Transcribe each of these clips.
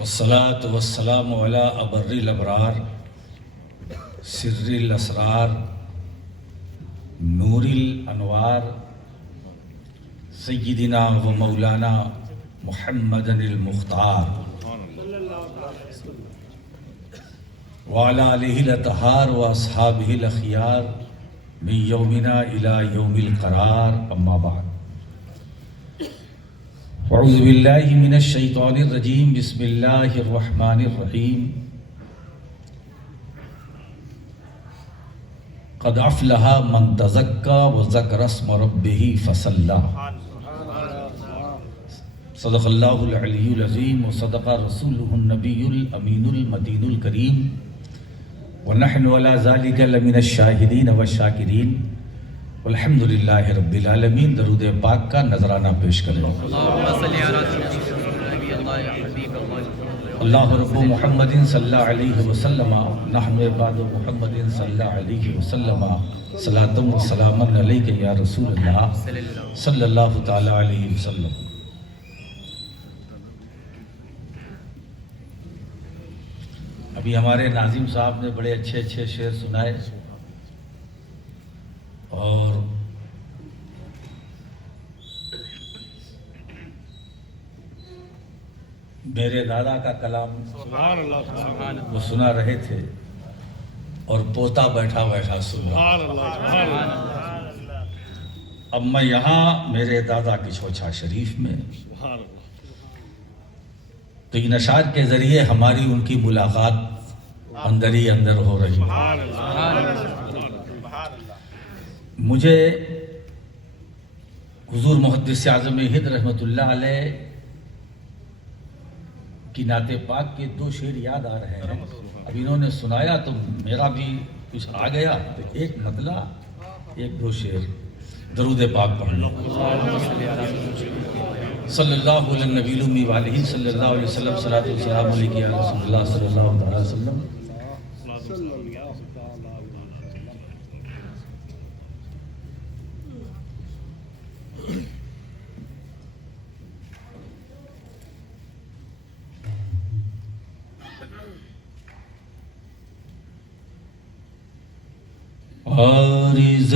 والصلاة والسلام على أبر الأبرار سر الأسرار نور الأنوار سيدنا ومولانا محمد المختار وعلى آله الأطهار وأصحابه الأخيار من يومنا إلى يوم القرار أما بعد اعوذ باللہ من الشیطان الرجیم بسم اللہ الرحمن الرحیم قد افلح من تزکا وذکر اسم ربہ فصلی صدق اللہ العلی العظیم وصدق رسولہ النبی الامین المتین الکریم ونحن علی ذلک لمن الشاہدین والشاکرین والحمد للہ رب العالمین۔ درود پاک کا نذرانہ پیش کریں۔ اللہ رب محمد صلی اللہ علیہ وسلم نحن عباد محمد صلی اللہ علیہ وسلم صلاۃ و سلام علیک یا رسول اللہ صلی اللہ تعالی علیہ وسلم۔ ابھی ہمارے ناظم صاحب نے بڑے اچھے اچھے شعر سنائے اور میرے دادا کا کلام وہ سنا رہے تھے اور پوتا بیٹھا بیٹھا سنا۔ اب میں یہاں میرے دادا کی چھوچا شریف میں تو ان اشعار کے ذریعے ہماری ان کی ملاقات اندر ہی اندر ہو رہی ہے۔ مجھے حضور محدث اعظم ہند رحمۃ اللہ علیہ کی نعت پاک کے دو شعر یاد آ رہے ہیں۔ اب انہوں نے سنایا تو میرا بھی کچھ آ گیا، تو ایک مطلع ایک دو شعر درود پاک پڑھنا۔ صلی اللہ علیہ نبی الامی والہ صلی اللہ علیہ وسلم صلاۃ و سلام علیک یا رسول اللہ صلی اللہ علیہ وسلم۔ عارض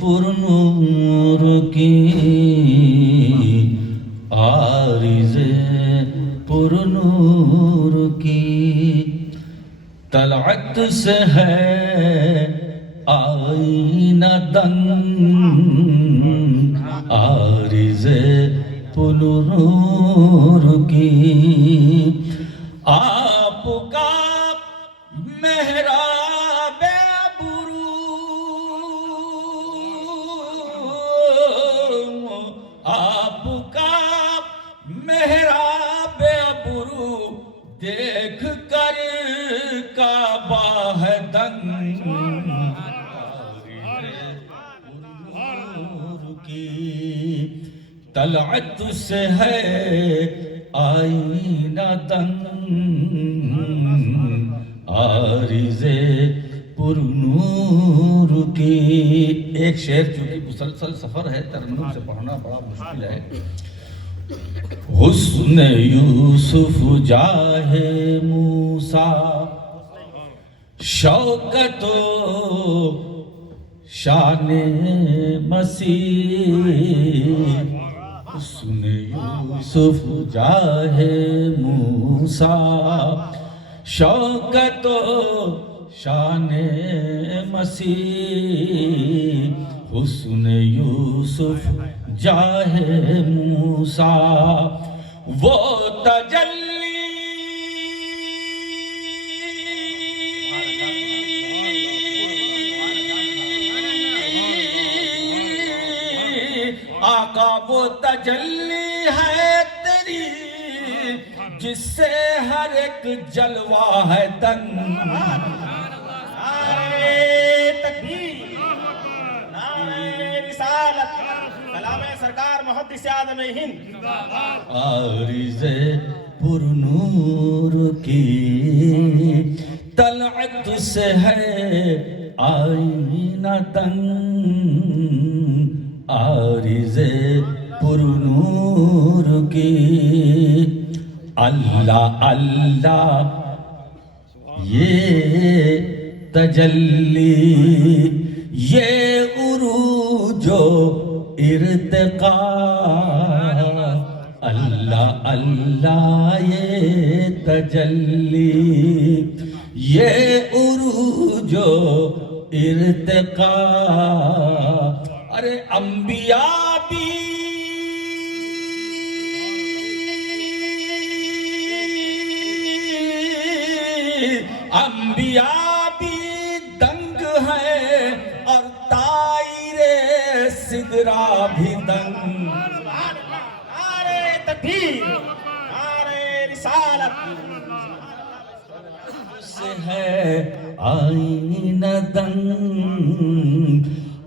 پر نور کی عارض پر نور کی طلعت سے ہے آئینہ دنگ عارض پر نور کی آپ کا محراب آپ کا محراب ابرو دیکھ کر کعبہ ہے دنگ نور کی طلعت سے ہے آئینہ دنگ عارض پر نور کی۔ ایک شعر چونکہ مسلسل سفر ہے، ترنم سے پڑھنا بڑا مشکل ہے۔ حسن یوسف جاہ موسیٰ شوکت و شان مسیح حسن یوسف جاہ موسیٰ شوکت و شان مسیح حسن یوسف جاہ موسیٰ وہ تجلی آقا وہ تجلی ہے تیری جس سے ہر ایک جلوہ ہے دنگ سرکار محدث اعظم ہند عارض پر نور کی طلعت سے ہے آئینہ دنگ عارض پر نور کی اللہ اللہ یہ تجلی، یہ عروج و ارتقا، اللہ اللہ یہ تجلی، یہ عروج و ارتقا۔ ارے انبیاء بھی دنگ ہے اور طائر سدرا بھی دنگ، نعرے تکبیر، نعرے رسالت، سے ہے آئینہ دنگ،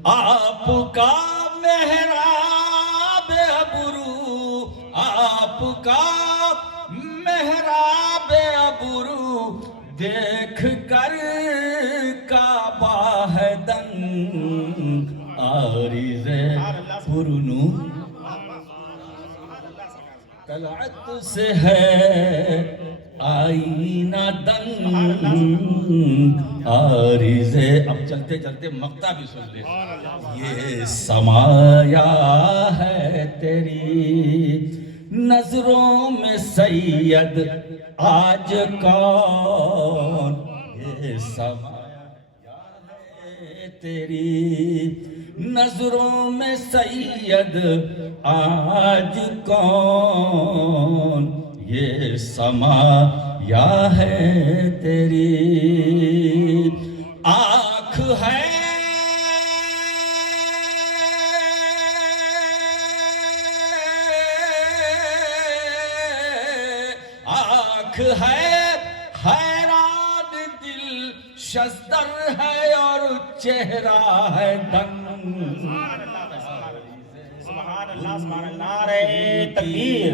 آپ کا محراب ابرو، آپ کا محراب ابرو، دیکھ کر کعبہ ہے دنگ، عارض پرنو طلعت سے ہے آئینہ دنگ، عارض۔ اب چلتے چلتے مقطع بھی سن لے۔ یہ سمایا ہے تیری نظروں میں سید آج کون، یہ سمایا ہے تیری نظروں میں سید آج کون، یہ سمایا ہے تیری آنکھ ہے حیران دل شستر ہے اور چہرہ ہے دنگ، سبحان اللہ سبحان اللہ، نعرے تکبیر،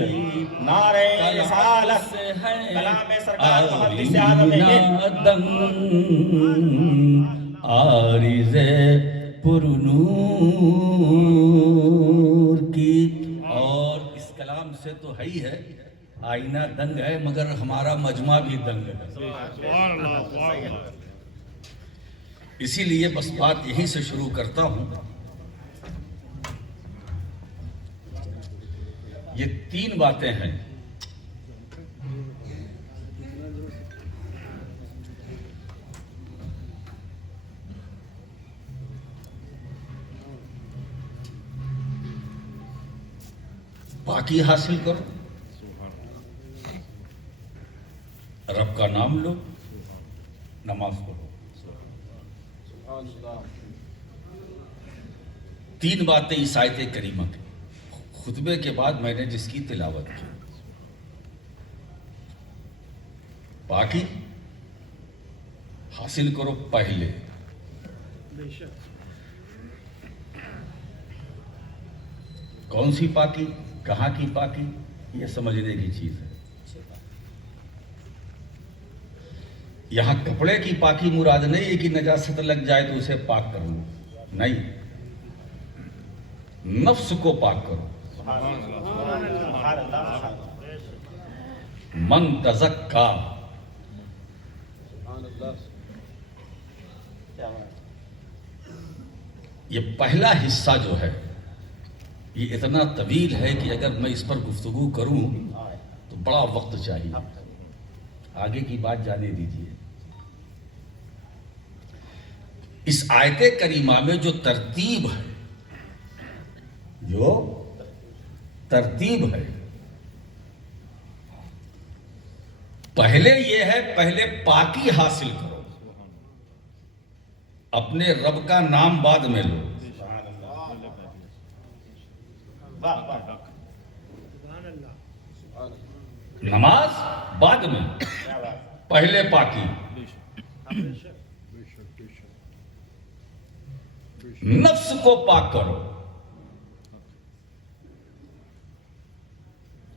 نعرے رسالت، کلام سرکار محدث اعظم ہند، عارض پرنور کی۔ اور اس کلام سے تو ہے ہی ہے، آئینہ دنگ ہے، مگر ہمارا مجمع بھی دنگ ہے۔ اسی لیے بس بات یہیں سے شروع کرتا ہوں۔ یہ تین باتیں ہیں، باقی حاصل کرو، رب کا نام لو، نماز پڑھو۔ تین باتیں اس آیت کریمہ کی، خطبے کے بعد میں نے جس کی تلاوت کی۔ باقی حاصل کرو پہلے، کون سی پاکی، کہاں کی پاکی، یہ سمجھنے کی چیز ہے۔ یہاں کپڑے کی پاکی مراد نہیں ہے کہ نجاست لگ جائے تو اسے پاک کر لو، نہیں، نفس کو پاک کرو۔ من تزکا، یہ پہلا حصہ جو ہے یہ اتنا طویل ہے کہ اگر میں اس پر گفتگو کروں تو بڑا وقت چاہیے، آگے کی بات جانے دیجیے۔ اس آیت کریمہ میں جو ترتیب ہے، پہلے یہ ہے، پہلے پاکی حاصل کرو، اپنے رب کا نام بعد میں لو، نماز بعد میں، پہلے پاکی، نفس کو پاک کرو۔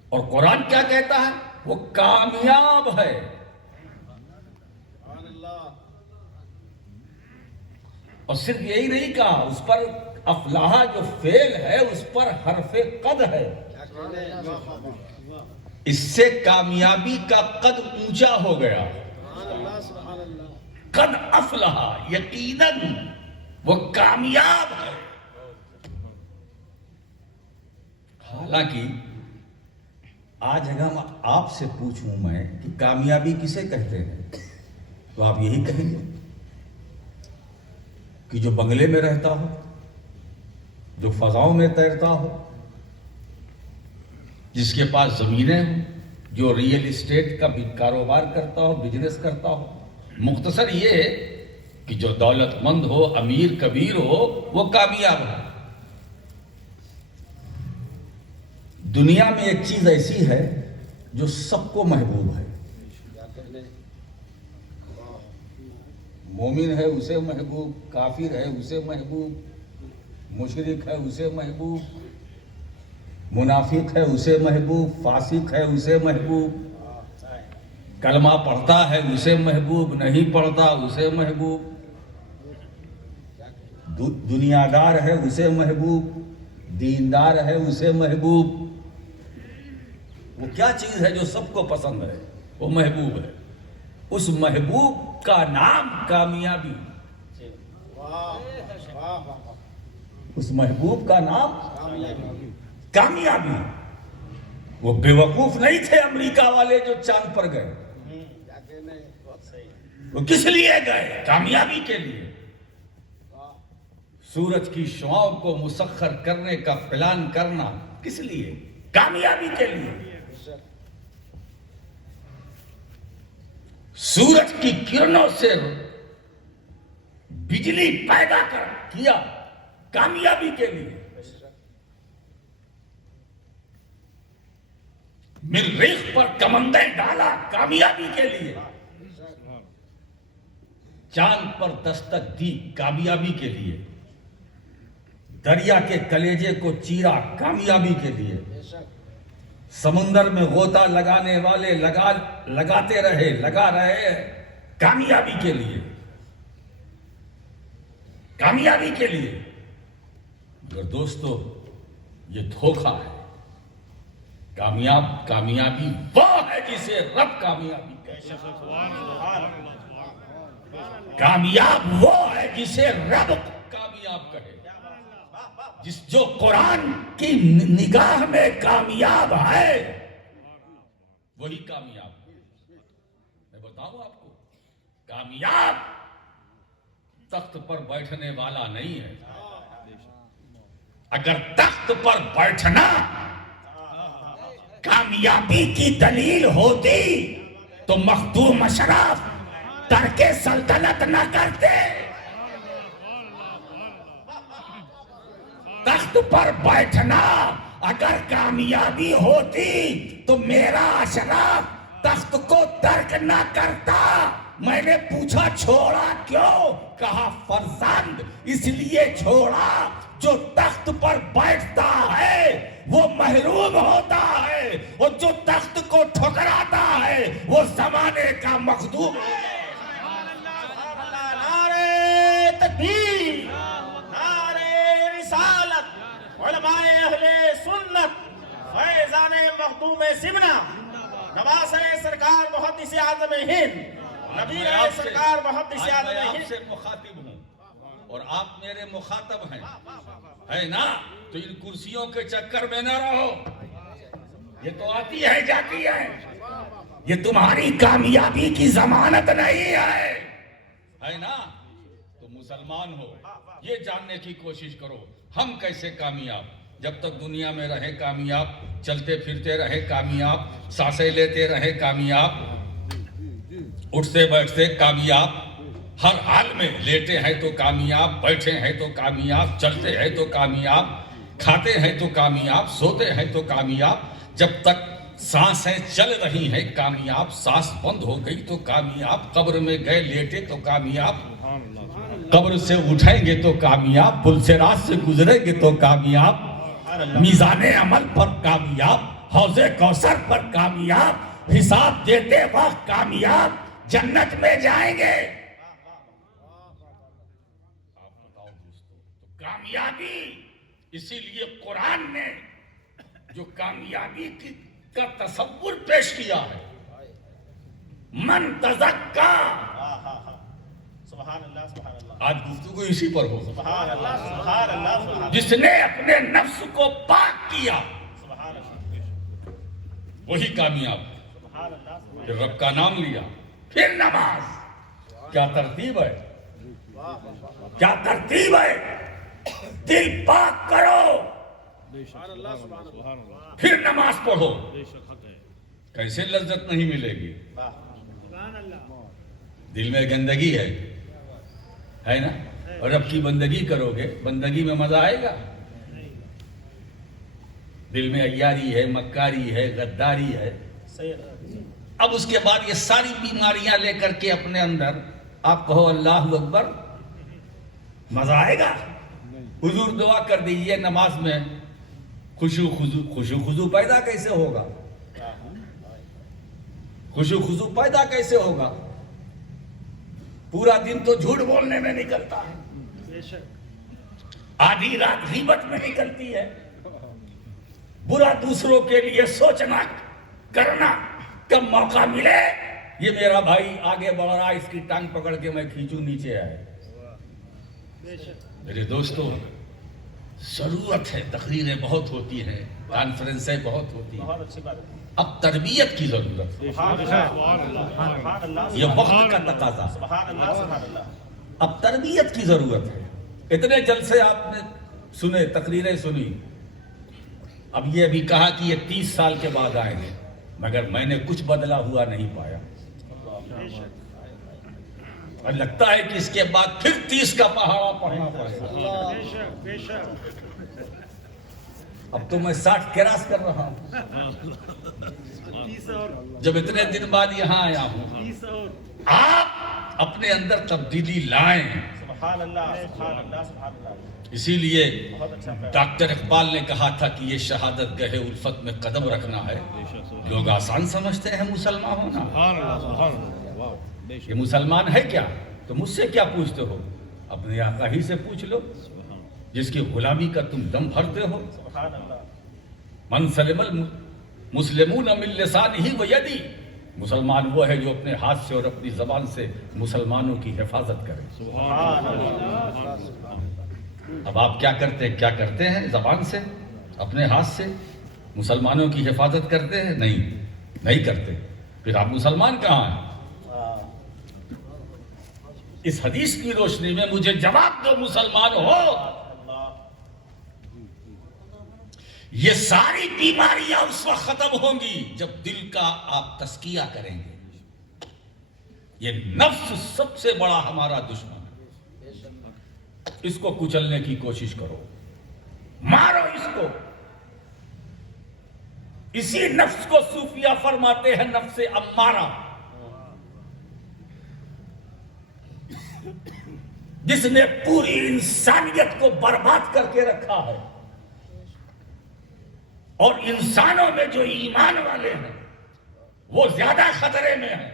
اور قرآن کیا کہتا ہے؟ وہ کامیاب ہے۔ اور صرف یہی نہیں کہا، اس پر افلاح جو فعل ہے اس پر حرف قد ہے، اس سے کامیابی کا قد اونچا ہو گیا. قد افلح، یقیناً وہ کامیاب ہے. حالانکہ آج اگر آپ سے پوچھوں میں کہ کامیابی کسے کہتے ہیں تو آپ یہی کہیں گے کہ جو بنگلے میں رہتا ہو، جو فضاؤں میں تیرتا ہو، جس کے پاس زمینیں ہوں، جو ریئل اسٹیٹ کا بھی کاروبار کرتا ہو، بزنس کرتا ہو. مختصر یہ ہے کہ جو دولت مند ہو، امیر کبیر ہو، وہ کامیاب ہے. دنیا میں ایک چیز ایسی ہے جو سب کو محبوب ہے. مومن ہے اسے محبوب، کافر ہے اسے محبوب، مشرک ہے اسے محبوب، منافق ہے اسے محبوب، فاسق ہے اسے محبوب، کلمہ پڑھتا ہے اسے محبوب، نہیں پڑھتا اسے محبوب، دنیا دار ہے اسے محبوب، دیندار ہے اسے محبوب. وہ کیا چیز ہے جو سب کو پسند ہے؟ وہ محبوب ہے. اس محبوب کا نام کامیابی. اس محبوب کا نام کامیابی. وہ بے وقوف نہیں تھے امریکہ والے جو چاند پر گئے. وہ کس لیے گئے؟ کامیابی کے لیے. سورج کی شعاؤں کو مسخر کرنے کا پلان کرنا کس لیے؟ کامیابی کے لیے. سورج کی کرنوں سے بجلی پیدا کیا کامیابی کے لیے. مریخ پر کمندیں ڈالا کامیابی کے لیے. چاند پر دستک دی کامیابی کے لیے. دریا کے کلیجے کو چیرا کامیابی کے لیے. سمندر میں غوطہ لگانے والے لگاتے رہے کامیابی کے لیے. کامیابی کے لیے. مگر دوستو یہ دھوکہ ہے. کامیابی وہ ہے جسے رب کامیابی کہے. کامیاب وہ ہے جسے رب کامیاب کہے. جو قرآن کی نگاہ میں کامیاب ہے وہی کامیاب ہے. میں بتاؤں آپ کو، کامیاب تخت پر بیٹھنے والا نہیں ہے. اگر تخت پر بیٹھنا کامیابی کی دلیل ہوتی تو مخدوم اشراف ترک سلطنت نہ کرتے. تخت پر بیٹھنا اگر کامیابی ہوتی تو میرا اشراف تخت کو ترک نہ کرتا. میں نے پوچھا چھوڑا کیوں؟ کہا فرزند اس لیے چھوڑا جو تخت پر بیٹھتا ہے وہ محروم ہوتا ہے، اور جو تخت کو ٹھکراتا ہے وہ زمانے کا مخدوم ہے. نعرہ تکبیر، نعرہ رسالت. علماء اہل سنت فیضان مخدوم سمنا، نواز سرکار محدث اعظم ہند، نبی سرکار محدث اعظم میں ہند. آپ سے مخاطب ہوں اور آپ میرے مخاطب ہیں، ہے نا؟ تو ان کرسیوں کے چکر میں نہ رہو. یہ تو آتی ہے جاتی ہے، یہ تمہاری کامیابی کی ضمانت نہیں ہے نا؟ تو مسلمان ہو، یہ جاننے کی کوشش کرو ہم کیسے کامیاب. جب تک دنیا میں رہے کامیاب، چلتے پھرتے رہے کامیاب، سانسیں لیتے رہے کامیاب، اٹھتے بیٹھتے کامیاب، ہر حال میں لیٹے ہیں تو کامیاب، بیٹھے ہیں تو کامیاب، چلتے ہیں تو کامیاب، کھاتے ہیں تو کامیاب، سوتے ہیں تو کامیاب. جب تک سانسیں چل رہی ہیں کامیاب، سانس بند ہو گئی تو کامیاب. قبر میں گئے لیٹے تو کامیاب، قبر سے اٹھیں گے تو کامیاب، پلسرات سے گزریں گے تو کامیاب، میزان عمل پر کامیاب، حوض کوثر پر کامیاب، حساب دیتے وقت کامیاب، جنت میں جائیں گے. آپ بتاؤ دوستو، تو کامیابی اسی لیے قرآن نے جو کامیابی کا تصور پیش کیا ہے، من تزکا، سبحان اللہ سبحان اللہ آج گفتگو اسی پر ہو، سبحان اللہ سبحان اللہ سبحان اللہ جس نے اپنے نفس کو پاک کیا سبحان اللہ وہی کامیاب، سبحان اللہ پھر رب کا نام لیا، پھر نماز، کیا ترتیب ہے، کیا ترتیب ہے، دل پاک کرو پھر نماز پڑھو، کیسے لذت نہیں ملے گی، دل میں گندگی ہے نا، اور رب کی بندگی کرو گے، بندگی میں مزہ آئے گا، دل میں عیاری ہے، مکاری ہے، غداری ہے، اب اس کے بعد یہ ساری بیماریاں لے کر کے اپنے اندر آپ کہو اللہ اکبر، مزہ آئے گا؟ حضور دعا کر دیجئے نماز میں خشوع خضوع پیدا کیسے ہوگا، خشوع خضوع پیدا کیسے ہوگا، پورا دن تو جھوٹ بولنے میں نکلتا ہے، آدھی رات غیبت میں نکلتی ہے، برا دوسروں کے لیے سوچنا کرنا، کب موقع ملے یہ میرا بھائی آگے بڑھ رہا، اس کی ٹانگ پکڑ کے میں کھینچوں نیچے آئے۔ میرے دوستو، ضرورت ہے، تقریریں بہت ہوتی ہیں، کانفرنسیں بہت ہوتی ہیں، بہت اچھی بات ہے، اب تربیت کی ضرورت ہے، سبحان اللہ یہ وقت کا تقاضا ہے، سبحان اللہ سبحان اللہ اب تربیت کی ضرورت ہے۔ اتنے جلسے آپ نے سنے، تقریریں سنی، اب یہ بھی کہا کہ یہ 30 سال کے بعد آئیں گے، مگر میں نے کچھ بدلا ہوا نہیں پایا، اور لگتا ہے کہ اس کے بعد پھر 30 کا پہاڑا پڑھنا پڑے گا، اب تو میں 60 کراس کر رہا ہوں، جب اتنے دن بعد یہاں آیا ہوں۔ آپ اپنے اندر تبدیلی لائیں، سبحان اللہ سبحان اللہ سبحان اللہ، اسی لیے بہت اچھا پیغام۔ ڈاکٹر اقبال نے کہا تھا کہ یہ شہادت گہے الفت میں قدم رکھنا ہے، لوگ آسان سمجھتے ہیں مسلمان ہونا، یہ مسلمان ہے کیا؟ تو مجھ سے کیا پوچھتے ہو؟ اپنے آقا ہی سے پوچھ لو، جس کی غلامی کا تم دم بھرتے ہو۔ سبحان اللہ من سلم المسلمون من لسانہ و یدی، مسلمان وہ ہے جو اپنے ہاتھ سے اور اپنی زبان سے مسلمانوں کی حفاظت کرے۔ سبحان اللہ اب آپ کیا کرتے ہیں زبان سے، اپنے ہاتھ سے مسلمانوں کی حفاظت کرتے ہیں؟ نہیں کرتے، پھر آپ مسلمان کہاں ہیں؟ اس حدیث کی روشنی میں مجھے جواب دو، مسلمان ہو؟ یہ ساری بیماریاں اس وقت ختم ہوں گی جب دل کا آپ تزکیہ کریں گے۔ یہ نفس سب سے بڑا ہمارا دشمن ہے، اس کو کچلنے کی کوشش کرو، مارو اس کو۔ اسی نفس کو صوفیہ فرماتے ہیں نفس امارہ، جس نے پوری انسانیت کو برباد کر کے رکھا ہے، اور انسانوں میں جو ایمان والے ہیں وہ زیادہ خطرے میں ہیں۔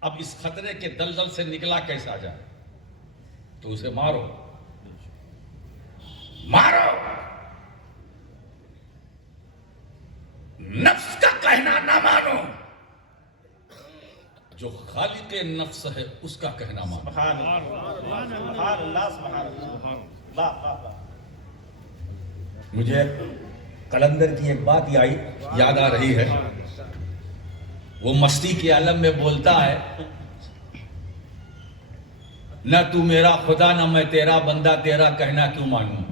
اب اس خطرے کے دلدل سے نکلا کیسا جائے؟ تو اسے مارو، نفس کا کہنا نہ مانو، جو خالق نفس ہے اس کا کہنا مانو۔ سبحان اللہ سبحان اللہ، واہ واہ واہ۔ مجھے قلندر کی ایک بات یاد آ رہی ہے، وہ مستی کے عالم میں بولتا ہے، نہ تو میرا خدا نہ میں تیرا بندہ، تیرا کہنا کیوں مانوں۔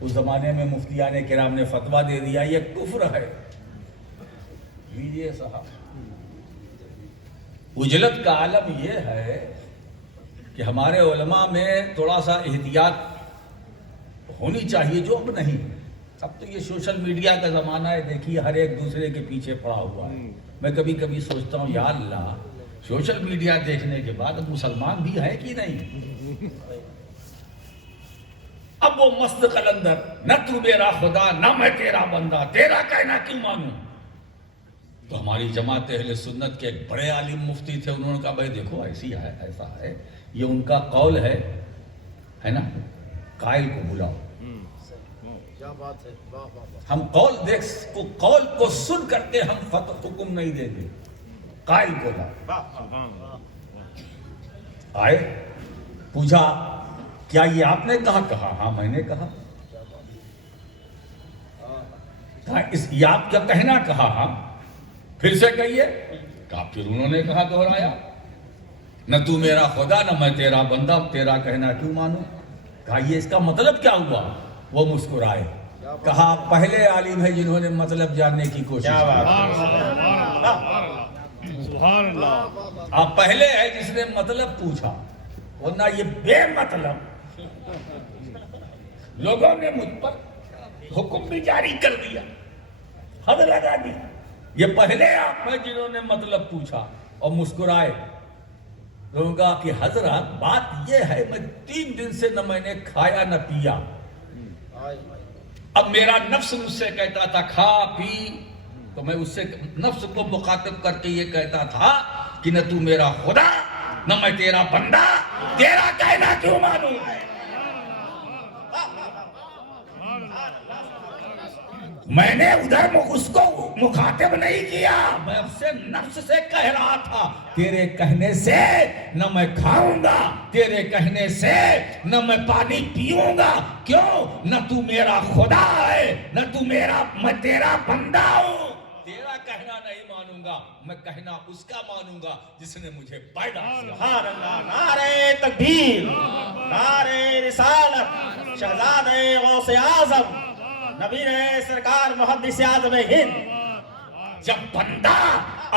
اس زمانے میں مفتیان کرام نے فتویٰ دے دیا یہ کفر ہے۔ لیجیے صاحب، اجلت کا عالم یہ ہے کہ ہمارے علماء میں تھوڑا سا احتیاط ہونی چاہیے، جو اب نہیں۔ اب تو یہ سوشل میڈیا کا زمانہ ہے، دیکھیے ہر ایک دوسرے کے پیچھے پڑا ہوا ہے۔ میں کبھی کبھی سوچتا ہوں یا اللہ، سوشل میڈیا دیکھنے کے بعد اب مسلمان بھی ہے کہ نہیں؟ اب وہ مست قلندر، نہ تو میرا خدا نہ میں تیرا بندہ، تیرا کہنا کیوں مانوں۔ تو ہماری جماعت اہل سنت کے ایک بڑے عالم مفتی تھے، انہوں نے کہا بھائی دیکھو ایسی ہے، ایسا ہے، یہ ان کا قول ہے نا، قائل کو بلاؤ۔ ہم قول کو سن کر کے ہم حکم نہیں دیں گے. قائل بولا. آئے پوچھا کیا یہ آپ نے کہا؟ ہاں میں نے کہا. یہ آپ کیا کہنا؟ کہا ہاں. پھر سے کہیے. کہا پھر انہوں نے کہا دہرایا نہ تو میرا خدا نہ میں تیرا بندہ، تیرا کہنا کیوں مانوں؟ کہا یہ اس کا مطلب کیا ہوا؟ وہ مسکرائے. کہا پہلے عالم ہے جنہوں نے مطلب جاننے کی کوشش کی. آپ پہلے ہے جس نے مطلب پوچھا، ورنہ یہ بے مطلب لوگوں نے مجھ پر حکم بھی جاری کر دیا، حد لگا دی. یہ پہلے آپ ہیں جنہوں نے مطلب پوچھا اور مسکرائے. لوگوں نے کہا کہ حضرت بات یہ ہے میں 3 دن سے نہ میں نے کھایا نہ پیا. اب میرا نفس مجھ سے کہتا تھا کھا پی، تو میں اس سے نفس کو مخاطب کر کے یہ کہتا تھا کہ نہ تو میرا خدا نہ میں تیرا بندہ، تیرا کہنا کیوں مانوں؟ میں نے ادھر اس کو مخاطب نہیں کیا، میں اپنے نفس سے کہہ رہا تھا تیرے کہنے سے نہ میں کھاؤں گا، تیرے کہنے سے نہ میں پانی پیوں گا. کیوں؟ نہ تو میرا خدا ہے نہ تو میں تیرا بندہ ہوں. تیرا کہنا نہیں مانوں گا، میں کہنا اس کا مانوں گا جس نے مجھے پیدا کیا. سبحان اللہ. نعرہ تکبیر، نعرہ رسالت، شہزادہ غوث اعظم نبی سرکار محدث اعظم ہند. جب بندہ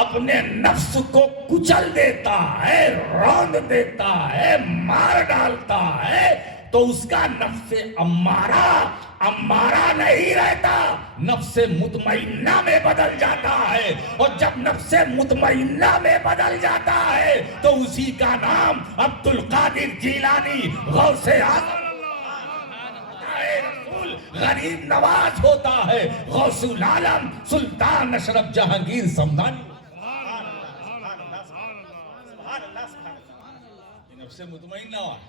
اپنے نفس کو کچل دیتا ہے، روند دیتا ہے، مار ڈالتا ہے، تو اس کا نفس امارہ نہیں رہتا، نفس مطمئنہ میں بدل جاتا ہے. اور جب نفس مطمئنہ میں بدل جاتا ہے تو اسی کا نام عبد القادر جیلانی غوث اعظم غریب نواز ہوتا ہے، غوث العالم سلطان اشرف جہانگیر سمدانی. یہ نفس مطمئنہ والے،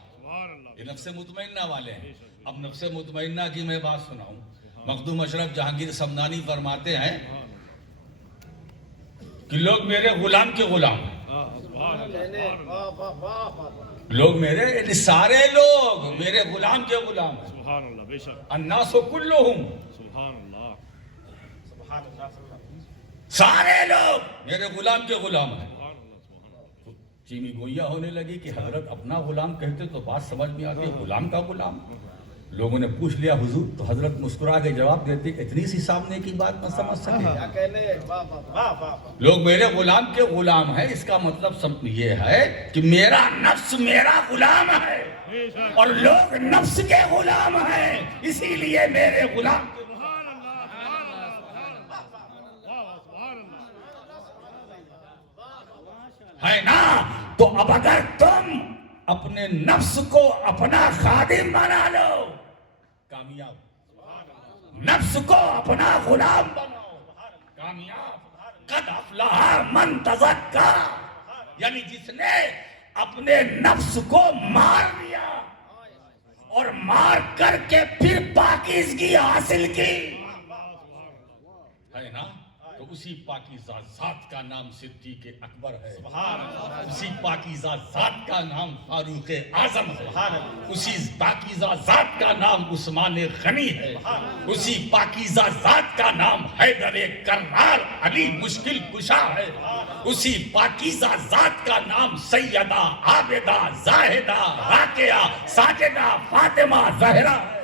یہ نفس مطمئنہ والے ہیں. اب نفس مطمئنہ کی میں بات سناؤں. مخدوم اشرف جہانگیر سمدانی فرماتے ہیں کہ لوگ میرے غلام کے غلام ہیں. لوگ میرے سارے لوگ میرے غلام کے غلام ہیں. سبحان اللہ. بے شک. الناس کلہم، سبحان اللہ. سارے لوگ میرے غلام کے غلام ہیں. سبحان اللہ. سبحان اللہ. چیمی گویا ہونے لگی کہ حضرت اپنا غلام کہتے تو بات سمجھ میں آتی، غلام کا غلام. لوگوں نے پوچھ لیا حضور، تو حضرت مسکرا کے جواب دیتے اتنی سی سامنے کی بات نہ سمجھ سکے. لوگ میرے غلام کے غلام ہیں، اس کا مطلب یہ ہے کہ میرا نفس میرا غلام ہے اور لوگ نفس کے غلام ہیں، اسی لیے میرے غلام ہے نا. تو اب اگر تم اپنے نفس کو اپنا خادم بنا لو کامیاب، نفس کو اپنا غلام بناؤ کامیاب. قد افلح من تزکا، یعنی جس نے اپنے نفس کو مار دیا اور مار کر کے پھر پاکیزگی حاصل کی ہے نا، تو اسی پاکیزہ ذات کا نام صدیق اکبر ہے. اسی پاکیزہ ذات کا نام فاروق اعظم ہے. اسی پاکیزہ ذات کا نام عثمان غنی ہے. اسی پاکیزہ ذات کا نام حیدر کرار علی مشکل کشا ہے. اسی پاکیزہ ذات کا نام سیدہ عابدہ زاہدہ راکعہ ساجدہ فاطمہ زہرا ہے.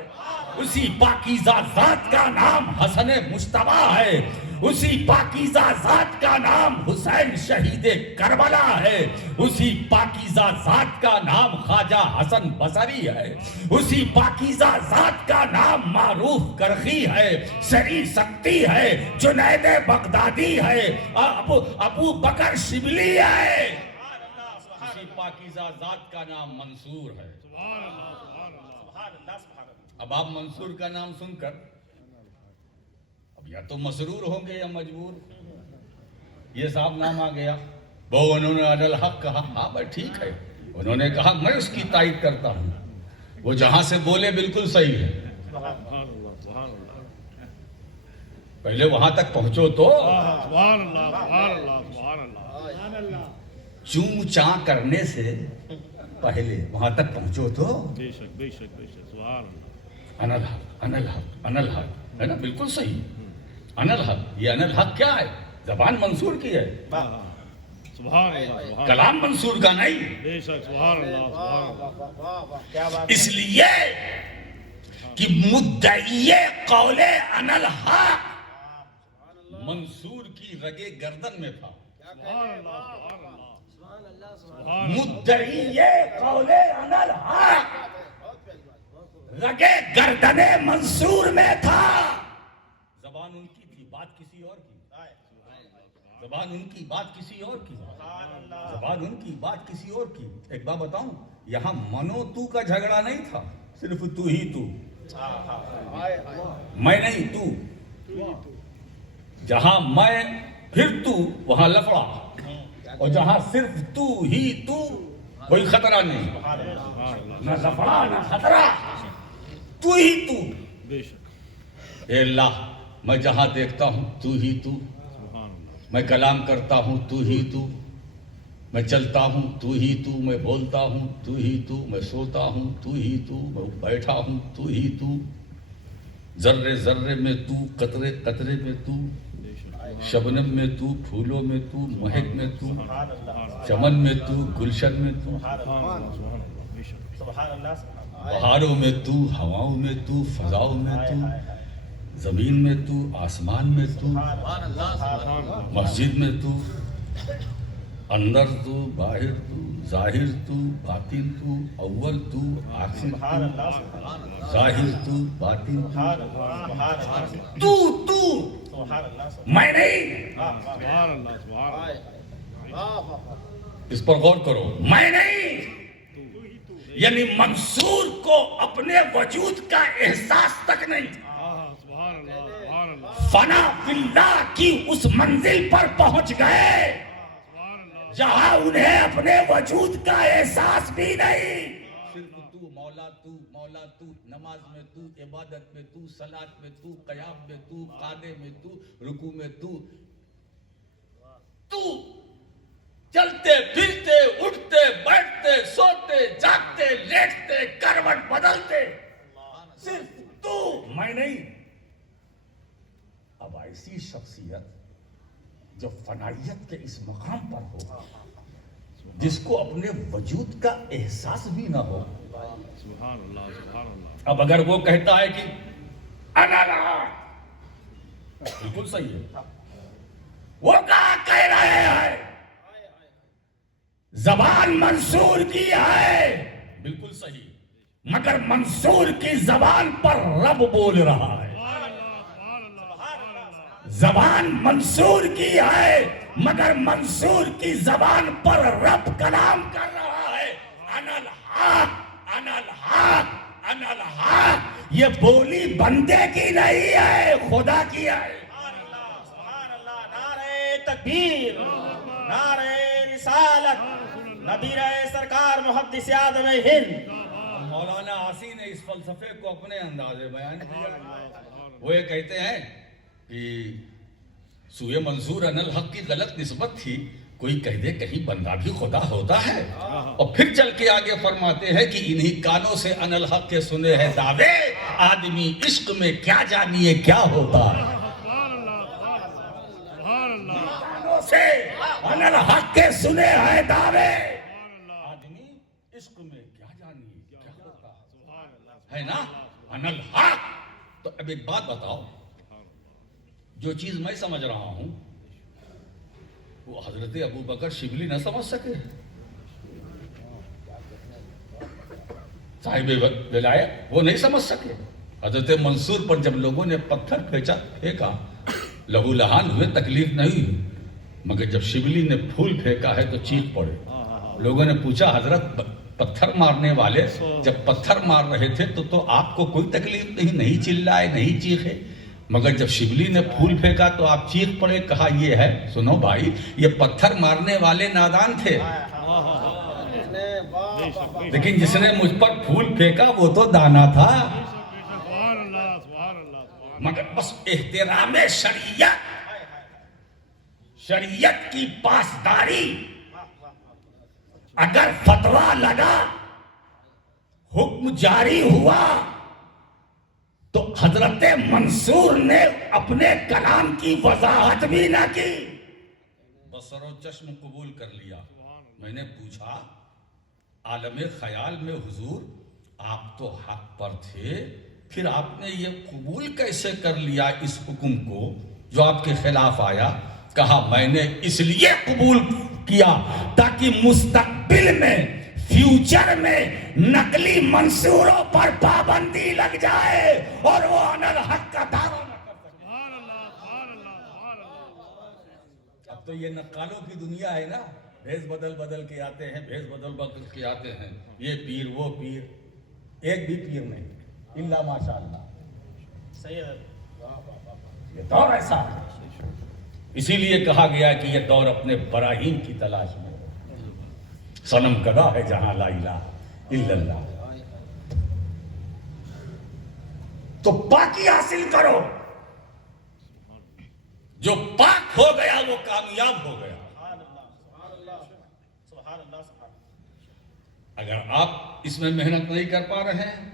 اسی پاکیزہ ذات کا نام حسن مجتبیٰ ہے. اسی پاکیزہ ذات کا نام حسین شہید کربلا ہے. اسی پاکیزہ ذات کا نام خواجہ حسن بصری ہے. اسی پاکیزہ ذات کا نام معروف کرخی ہے، سری سکتی ہے، جنید بغدادی ہے، ابو بکر شبلی ہے. اسی پاکیزہ ذات کا نام منصور ہے. اب آپ منصور کا نام سن کر اب یا تو مسرور ہوں گے یا مجبور. یہ صاحب نام آ گیا، وہ انہوں نے علی الحق کہا. ہاں بھائی ٹھیک ہے، انہوں نے کہا میں اس کی تائید کرتا ہوں، وہ جہاں سے بولے بالکل صحیح ہے. پہلے وہاں تک پہنچو تو سبحان اللہ سبحان اللہ سبحان اللہ چوں چاں کرنے سے پہلے وہاں تک پہنچو تو بے شک بے شک بے شک سبحان اللہ انل حق انل حق انل حق ہے نا، بالکل صحیح. انل حق، یہ انل حق کیا ہے؟ زبان منصور کی ہے، سبحان اللہ سبحان کلام منصور کا نہیں. بے شک سبحان اللہ سبحان اللہ کیا بات اس لیے کہ مدعی قول انل حق منصور کی رگے گردن میں تھا. سبحان اللہ سبحان اللہ سبحان مدعی قول انل حق رگے گردن منصور میں تھا. زبان ان کی تھی، بات کسی اور کی. زبان ان کی، بات کسی اور کی. زبان ان کی، بات کسی اور کی. ایک بات بتاؤں، یہاں منو تو کا جھگڑا نہیں تھا، صرف تو ہی تو، میں نہیں تو. جہاں میں پھر تو وہاں لفڑا، اور جہاں صرف تو ہی تو کوئی خطرہ نہیں. نہ لفڑا نہ خطرہ، تو ہی تو. بے شک اے اللہ، میں جہاں دیکھتا ہوں تو ہی تو، سبحان اللہ میں کلام کرتا ہوں تو ہی تو، میں چلتا ہوں تو ہی تو، میں بولتا ہوں تو ہی تو، میں سوتا ہوں تو ہی تو، میں بیٹھا ہوں تو ہی تو. ذرے ذرے میں تو، قطرے قطرے میں تو، بے شک شبنم میں تو، پھولوں میں تو، مہک میں تو، چمن میں تو، گلشن میں تو، سبحان اللہ بے شک سبحان اللہ پہاڑوں میں تو، ہواؤں میں تو، فضاؤں میں تو، زمین میں تو، آسمان میں تو، مسجد میں تو، اندر تو، باہر تو، ظاہر تو، باطن تو، اول تو، آخر تو، ظاہر تو، باطن تو، تو میں نہیں. سبحان اللہ سبحان اللہ اس پر غور کرو، میں نہیں. یعنی منصور کو اپنے وجود کا احساس تک نہیں. سبحان اللہ سبحان اللہ فنا فی اللہ کی اس منزل پر پہنچ گئے جہاں انہیں اپنے وجود کا احساس بھی نہیں. صرف تو مولا، تو مولا، تو نماز میں تو، عبادت میں تو، صلاۃ میں تو، قیام میں تو، قعدے میں تو، رکوع میں تو. چلتے پھرتے، اٹھتے بیٹھتے، سوتے جاگتے، لیٹتے، کروٹ بدلتے، صرف تو، میں نہیں. اب ایسی شخصیت جو فنائیت کے اس مقام پر ہو، جس کو اپنے وجود کا احساس بھی نہ ہو. سبحان اللہ سبحان اللہ اب اگر وہ کہتا ہے کہ انا لا، بالکل صحیح ہے. وہ کہا کہہ رہے ہیں زبان منصور کی ہے، بالکل صحیح، مگر منصور کی زبان پر رب بول رہا ہے. زبان منصور کی ہے مگر منصور کی زبان پر رب کلام کر رہا ہے. انا الحق انا الحق انا الحق. یہ بولی بندے کی نہیں ہے، خدا کی ہے. سبحان اللہ. نعرہ تکبیر، نعرہ رسالت، نبی رہے سرکار محدث اعظم ہند. مولانا عاصی نے اس فلسفے کو اپنے انداز میں بیان کیا. وہ یہ کہتے ہیں کہ سوئے منصور ان الحق کی غلط نسبت تھی. کوئی کہہ دے کہیں بندہ بھی خدا ہوتا ہے، اور پھر چل کے آگے فرماتے ہیں کہ انہی کانوں سے ان الحق کے سنے ہیں دعوے، آدمی عشق میں کیا جانیے کیا ہوتا ہے. کانوں سے ان الحق کے سنے ہیں دعوے، آدمی عشق میں کیا جانیے کیا ہوتا ہے نا. ان الحق. تو اب ایک بات بتاؤ، جو چیز میں سمجھ رہا ہوں وہ حضرت ابو بکر شبلی نہ سمجھ سکے. صاحب ولایت وہ نہیں سمجھ سکے. حضرت منصور پر جب لوگوں نے پتھر پھینکا، لہو لہان ہوئے، تکلیف نہیں ہوئی، مگر جب شبلی نے پھول پھینکا ہے تو چیخ پڑے. لوگوں نے پوچھا حضرت پتھر مارنے والے جب پتھر مار رہے تھے تو آپ کو کوئی تکلیف نہیں چلائے نہیں چیخے، مگر جب شبلی نے پھول پھینکا تو آپ چیخ پڑے. کہا یہ ہے، سنو بھائی، یہ پتھر مارنے والے نادان تھے، لیکن جس نے مجھ پر پھول پھینکا وہ تو دانا تھا. سبحان اللہ سبحان اللہ مگر بس احترام شریعت، شریعت کی پاسداری، اگر فتویٰ لگا، حکم جاری ہوا، تو حضرت منصور نے اپنے کلام کی وضاحت بھی نہ کی، بصر و چشم قبول کر لیا۔ میں نے پوچھا عالم خیال میں حضور آپ تو حق پر تھے، پھر آپ نے یہ قبول کیسے کر لیا اس حکم کو جو آپ کے خلاف آیا؟ کہا میں نے اس لیے قبول کیا تاکہ مستقبل میں، فیوچر میں نقلی منصوروں پر پابندی لگ جائے اور وہ عن الحق کا دعویٰ نہ کر سکے۔ سبحان اللہ سبحان اللہ سبحان اللہ۔ اب تو یہ نقالوں کی دنیا ہے نا، بھیس بدل بدل کے آتے ہیں، بھیس بدل بدل کے آتے ہیں، یہ پیر وہ پیر، ایک بھی پیر نہیں الا ماشاء اللہ۔ صحیح ہے۔ یہ دور ایسا ہے، اسی لیے کہا گیا کہ یہ دور اپنے براہین کی تلاش میں صنم کدا ہے جہاں لا الہ الا اللہ۔ تو پاکی حاصل کرو، جو پاک ہو گیا وہ کامیاب ہو گیا۔ سبحان اللہ سبحان اللہ سبحان اللہ سبحان اللہ۔ اگر آپ اس میں محنت نہیں کر پا رہے ہیں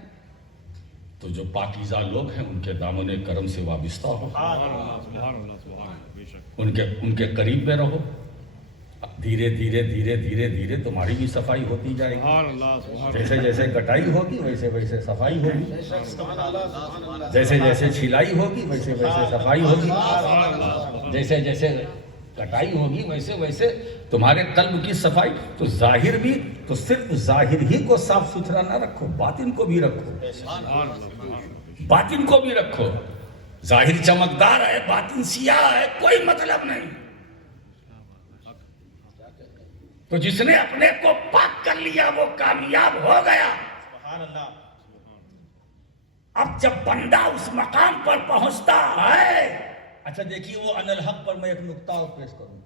تو جو پاکیزہ لوگ ہیں ان کے دامن کرم سے وابستہ ہو، سبحان اللہ سبحان اللہ سبحان اللہ۔ بے شک ان کے قریب میں رہو، دھیرے دھیرے دھیرے دھیرے دھیرے تمہاری بھی صفائی ہوتی جائے گی۔ سبحان اللہ سبحان اللہ۔ جیسے جیسے کٹائی ہوگی ویسے ویسے صفائی ہوگی، جیسے جیسے چھلائی ہوگی ویسے ویسے صفائی ہوگی، جیسے جیسے کٹائی ہوگی ویسے ویسے تمہارے قلب کی صفائی۔ تو ظاہر بھی، تو صرف ظاہر ہی کو صاف ستھرا نہ رکھو، باطن کو بھی رکھو، سبحان اللہ۔ باطن کو بھی رکھو۔ ظاہر چمکدار ہے باطن سیاہ ہے کوئی مطلب نہیں۔ تو جس نے اپنے کو پاک کر لیا وہ کامیاب ہو گیا۔ سبحان اللہ۔ اب جب بندہ اس مقام پر پہنچتا ہے، اچھا دیکھیے وہ عن الحق پر میں ایک نقطہ اور پیش کروں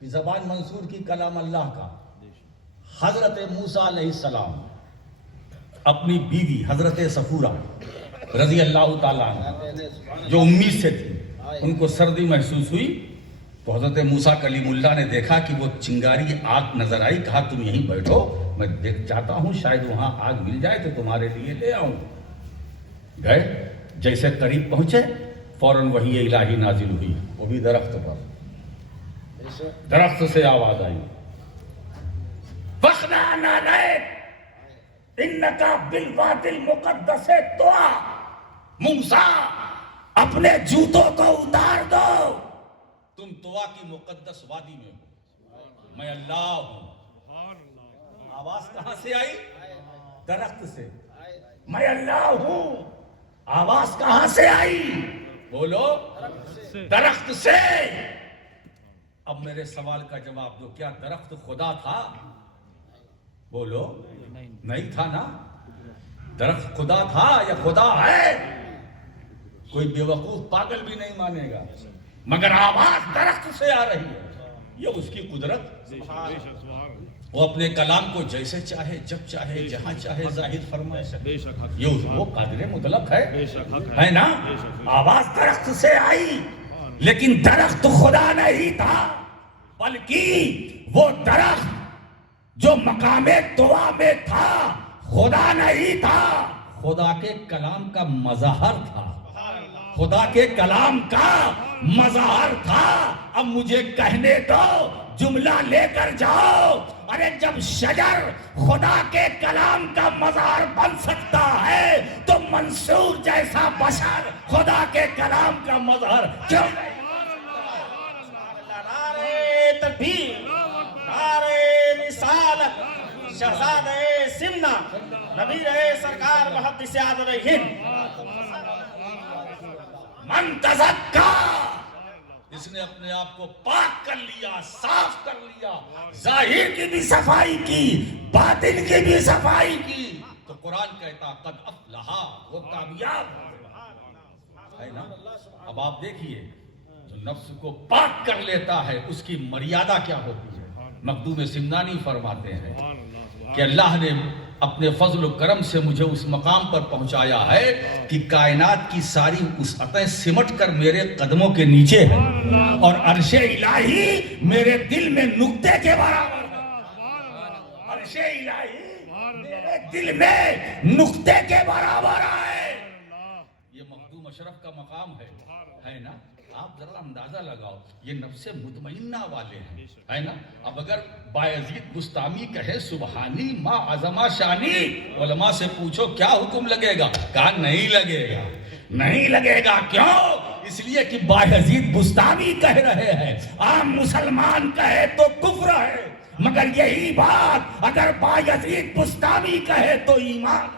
کہ زبان منصور کی کلام اللہ کا، حضرت موسیٰ علیہ السلام اپنی بیوی حضرت صفورہ رضی اللہ تعالیٰ عنہ جو امید سے تھی، ان کو سردی محسوس ہوئی تو حضرت موسیٰ کلیم اللہ نے دیکھا کہ وہ چنگاری آگ نظر آئی، کہا تم یہیں بیٹھو، میں دیکھ چاہتا ہوں شاید وہاں آگ مل جائے تو تمہارے لیے لے آؤں۔ گئے، جیسے قریب پہنچے فوراً وحی الہی نازل ہوئی، وہ بھی درخت پر، درخت سے آواز آئی فَخْلَعْ نَعْلَيْكَ إِنَّكَ بِالْوَادِ الْمُقَدَّسِ طُوًى، موسیٰ اپنے جوتوں کو اتار دو، تم طوا کی مقدس وادی میں ہو، میں اللہ ہوں۔ آواز کہاں سے آئی؟ درخت سے۔ میں اللہ ہوں، آواز کہاں سے آئی؟ بولو، درخت سے۔ اب میرے سوال کا جواب دو، کیا درخت خدا تھا؟ بولو، نہیں تھا نا۔ درخت خدا تھا یا خدا ہے؟ کوئی بیوقوف پاگل بھی نہیں مانے گا، مگر آواز درخت سے آ رہی ہے، یہ اس کی قدرت۔ وہ اپنے کلام کو جیسے چاہے جب چاہے جہاں چاہے ظاہر فرمائے، یہ وہ قادر مطلق ہے نا۔ آواز درخت سے آئی لیکن درخت خدا نہیں تھا، بلکہ وہ درخت جو مقام طوا میں تھا خدا نہیں تھا، خدا کے کلام کا مظہر تھا، خدا کے کلام کا مظہر تھا۔ اب مجھے کہنے دو، جملہ لے کر جاؤ، ارے جب شجر خدا کے کلام کا مظہر بن سکتا ہے تو منصور جیسا بشر خدا کے کلام کا مظہر کیوں نہیں؟ نعرہ تکبیر، نعرہ رسالت، شہزادہ سمنہ، نبی سرکار محدث اعظم ہند، من تزکا، اس نے اپنے آپ کو پاک کر لیا، صاف کر لیا، ظاہر کی بھی صفائی کی، باطن کی بھی صفائی کی، تو قرآن کہتا قد افلح، وہ کامیاب ہے نا۔ اب آپ دیکھیے جو نفس کو پاک کر لیتا ہے اس کی مریادہ کیا ہوتی ہے۔ مخدوم سمنانی فرماتے ہیں کہ اللہ نے اپنے فضل و کرم سے مجھے اس مقام پر پہنچایا ہے کہ کائنات کی ساری وسعتیں سمٹ کر میرے قدموں کے نیچے ہے، اور عرش الہی میرے دل میں نقطے کے برابر ہے۔ عرش الہی میرے دل میں نقطے کے برابر ہے۔ یہ مخدوم اشرف کا مقام ہے نا؟ آپ ذرا اندازہ لگاؤ، یہ نفس مطمئنہ والے ہیں، ہے نا؟ اب اگر بایزید بستامی کہے سبحانی ما عظمہ شانی، علماء سے پوچھو کیا حکم لگے گا؟ کہا نہیں لگے گا، نہیں لگے گا۔ کیوں؟ اس لیے کہ بایزید بستامی کہہ رہے ہیں، عام مسلمان کہے تو کفر ہے، مگر یہی بات اگر بایزید بستامی کہے تو ایمان،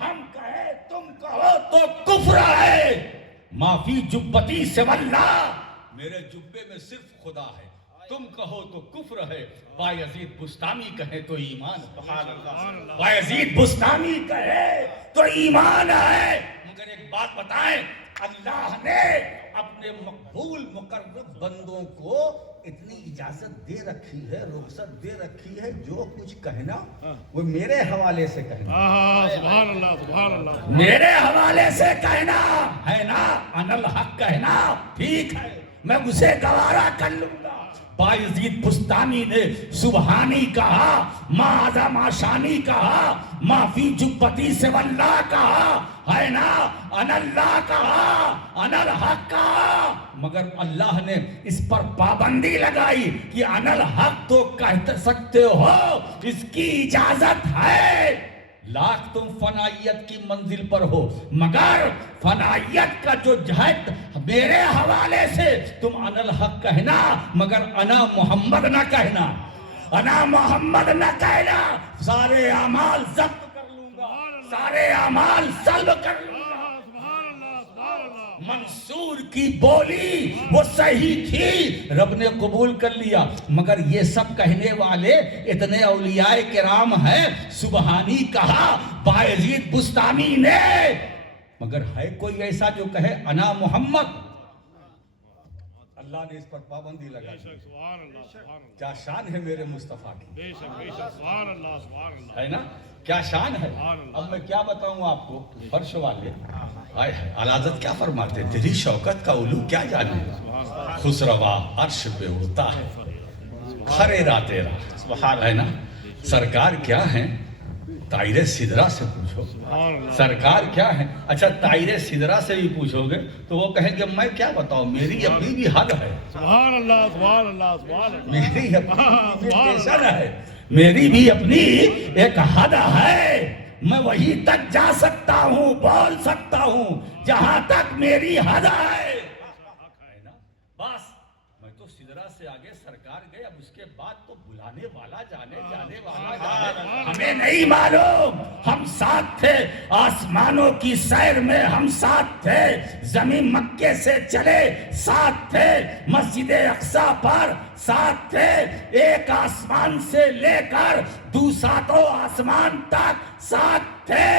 ہم کہے تم کہو تو کفر ہے۔ معافی جبتی سے واللہ، میرے جبے میں صرف خدا ہے، تم کہو تو کفر ہے، بایزید بستامی کہے تو ایمان، بایزید بستامی کہے تو ایمان ہے۔ مگر ایک بات بتائیں، اللہ نے اپنے مقبول مقرب بندوں کو اتنی اجازت دے رکھی ہے، رخصت دے رکھی ہے، جو کچھ کہنا وہ میرے حوالے سے کہنا، سبحان اللہ سبحان اللہ، میرے حوالے سے کہنا ہے نا، انا الحق کہنا ٹھیک ہے، میں اسے گوارا کر لوں گا۔ بایزید بستانی نے سبحانی کہا، ما عظمہ شانی کہا، معافی جبتی سے واللہ کہا، ہے نا، انا اللہ کہا، انا الحق کہا، مگر اللہ نے اس پر پابندی لگائی کہ انا الحق تو کہہ سکتے ہو، اس کی اجازت ہے، لاکھ تم فنائیت کی منزل پر ہو، مگر فنائیت کا جو جہد میرے حوالے سے تم انا الحق کہنا، مگر انا محمد نہ کہنا، انا محمد نہ کہنا، سارے اعمال ضبط کر لوں گا، سارے اعمال سلب کر لوں گا۔ منصور کی بولی وہ صحیح تھی، رب نے قبول کر لیا، مگر یہ سب کہنے والے اتنے اولیاء کرام ہیں، سبحانی کہا بایزید بستامی نے، مگر ہے کوئی ایسا جو کہے انا محمد؟ اللہ نے اس پر پابندی لگا دی۔ کیا شان ہے میرے مصطفیٰ کی، ہے نا؟ کیا شان ہے۔ اب میں کیا بتاؤں آپ کو، فرش والے اعلیٰ حضرت کیا فرماتے، تیری شوکت کا علو کیا جانے، خسروا عرش پہ ہوتا ہے خریرا تیرا، ہے نا؟ سرکار کیا ہیں؟ طائر سدرہ سے پوچھو سرکار کیا ہے۔ اچھا طائر سدرہ سے بھی پوچھو گے تو وہ کہیں گے میں کیا بتاؤں، میری اپنی بھی حد ہے، سبحان اللہ سبحان اللہ سبحان اللہ، میری اپنی اسٹیشن ہے، میری بھی اپنی ایک حد ہے، میں وہی تک جا سکتا ہوں، بول سکتا ہوں جہاں تک میری حد ہے، بس میں تو سدرہ سے آگے سرکار گئے، اب اس کے بعد تو بلانے والا جانے والا جانے، ہمیں نہیں معلوم، ہم ساتھ تھے آسمانوں کی سیر میں، ہم ساتھ تھے زمین مکے سے چلے، ساتھ تھے مسجد اقصی پر، ساتھ تھے ایک آسمان سے لے کر دوسروں آسمان تک، ساتھ تھے،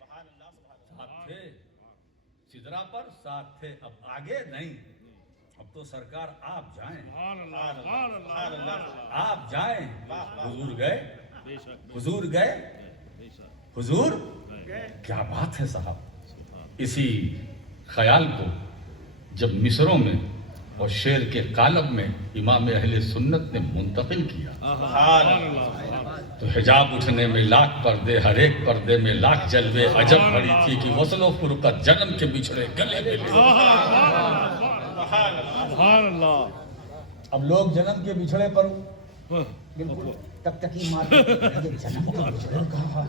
ساتھ تھے سدرہ پر، ساتھ تھے، اب آگے نہیں، اب تو سرکار آپ جائیں، آپ جائیں، حضور گئے، حضور گئے، حضور کیا بات ہے صاحب۔ اسی خیال کو جب مصروں میں اور شعر کے قالب میں امام اہل سنت نے منتقل کیا تو حجاب اٹھنے میں لاکھ پردے، ہر ایک پردے میں لاکھ جلوے، عجب بڑی تھی کہ وصل و فرقت جنم کے بچھڑے گلے میں لے۔ سبحان اللہ، اب لوگ جنم کے بچھڑے پر بالکل تک تکی مارتے ہیں، جنم کے بچھڑے کہاں؟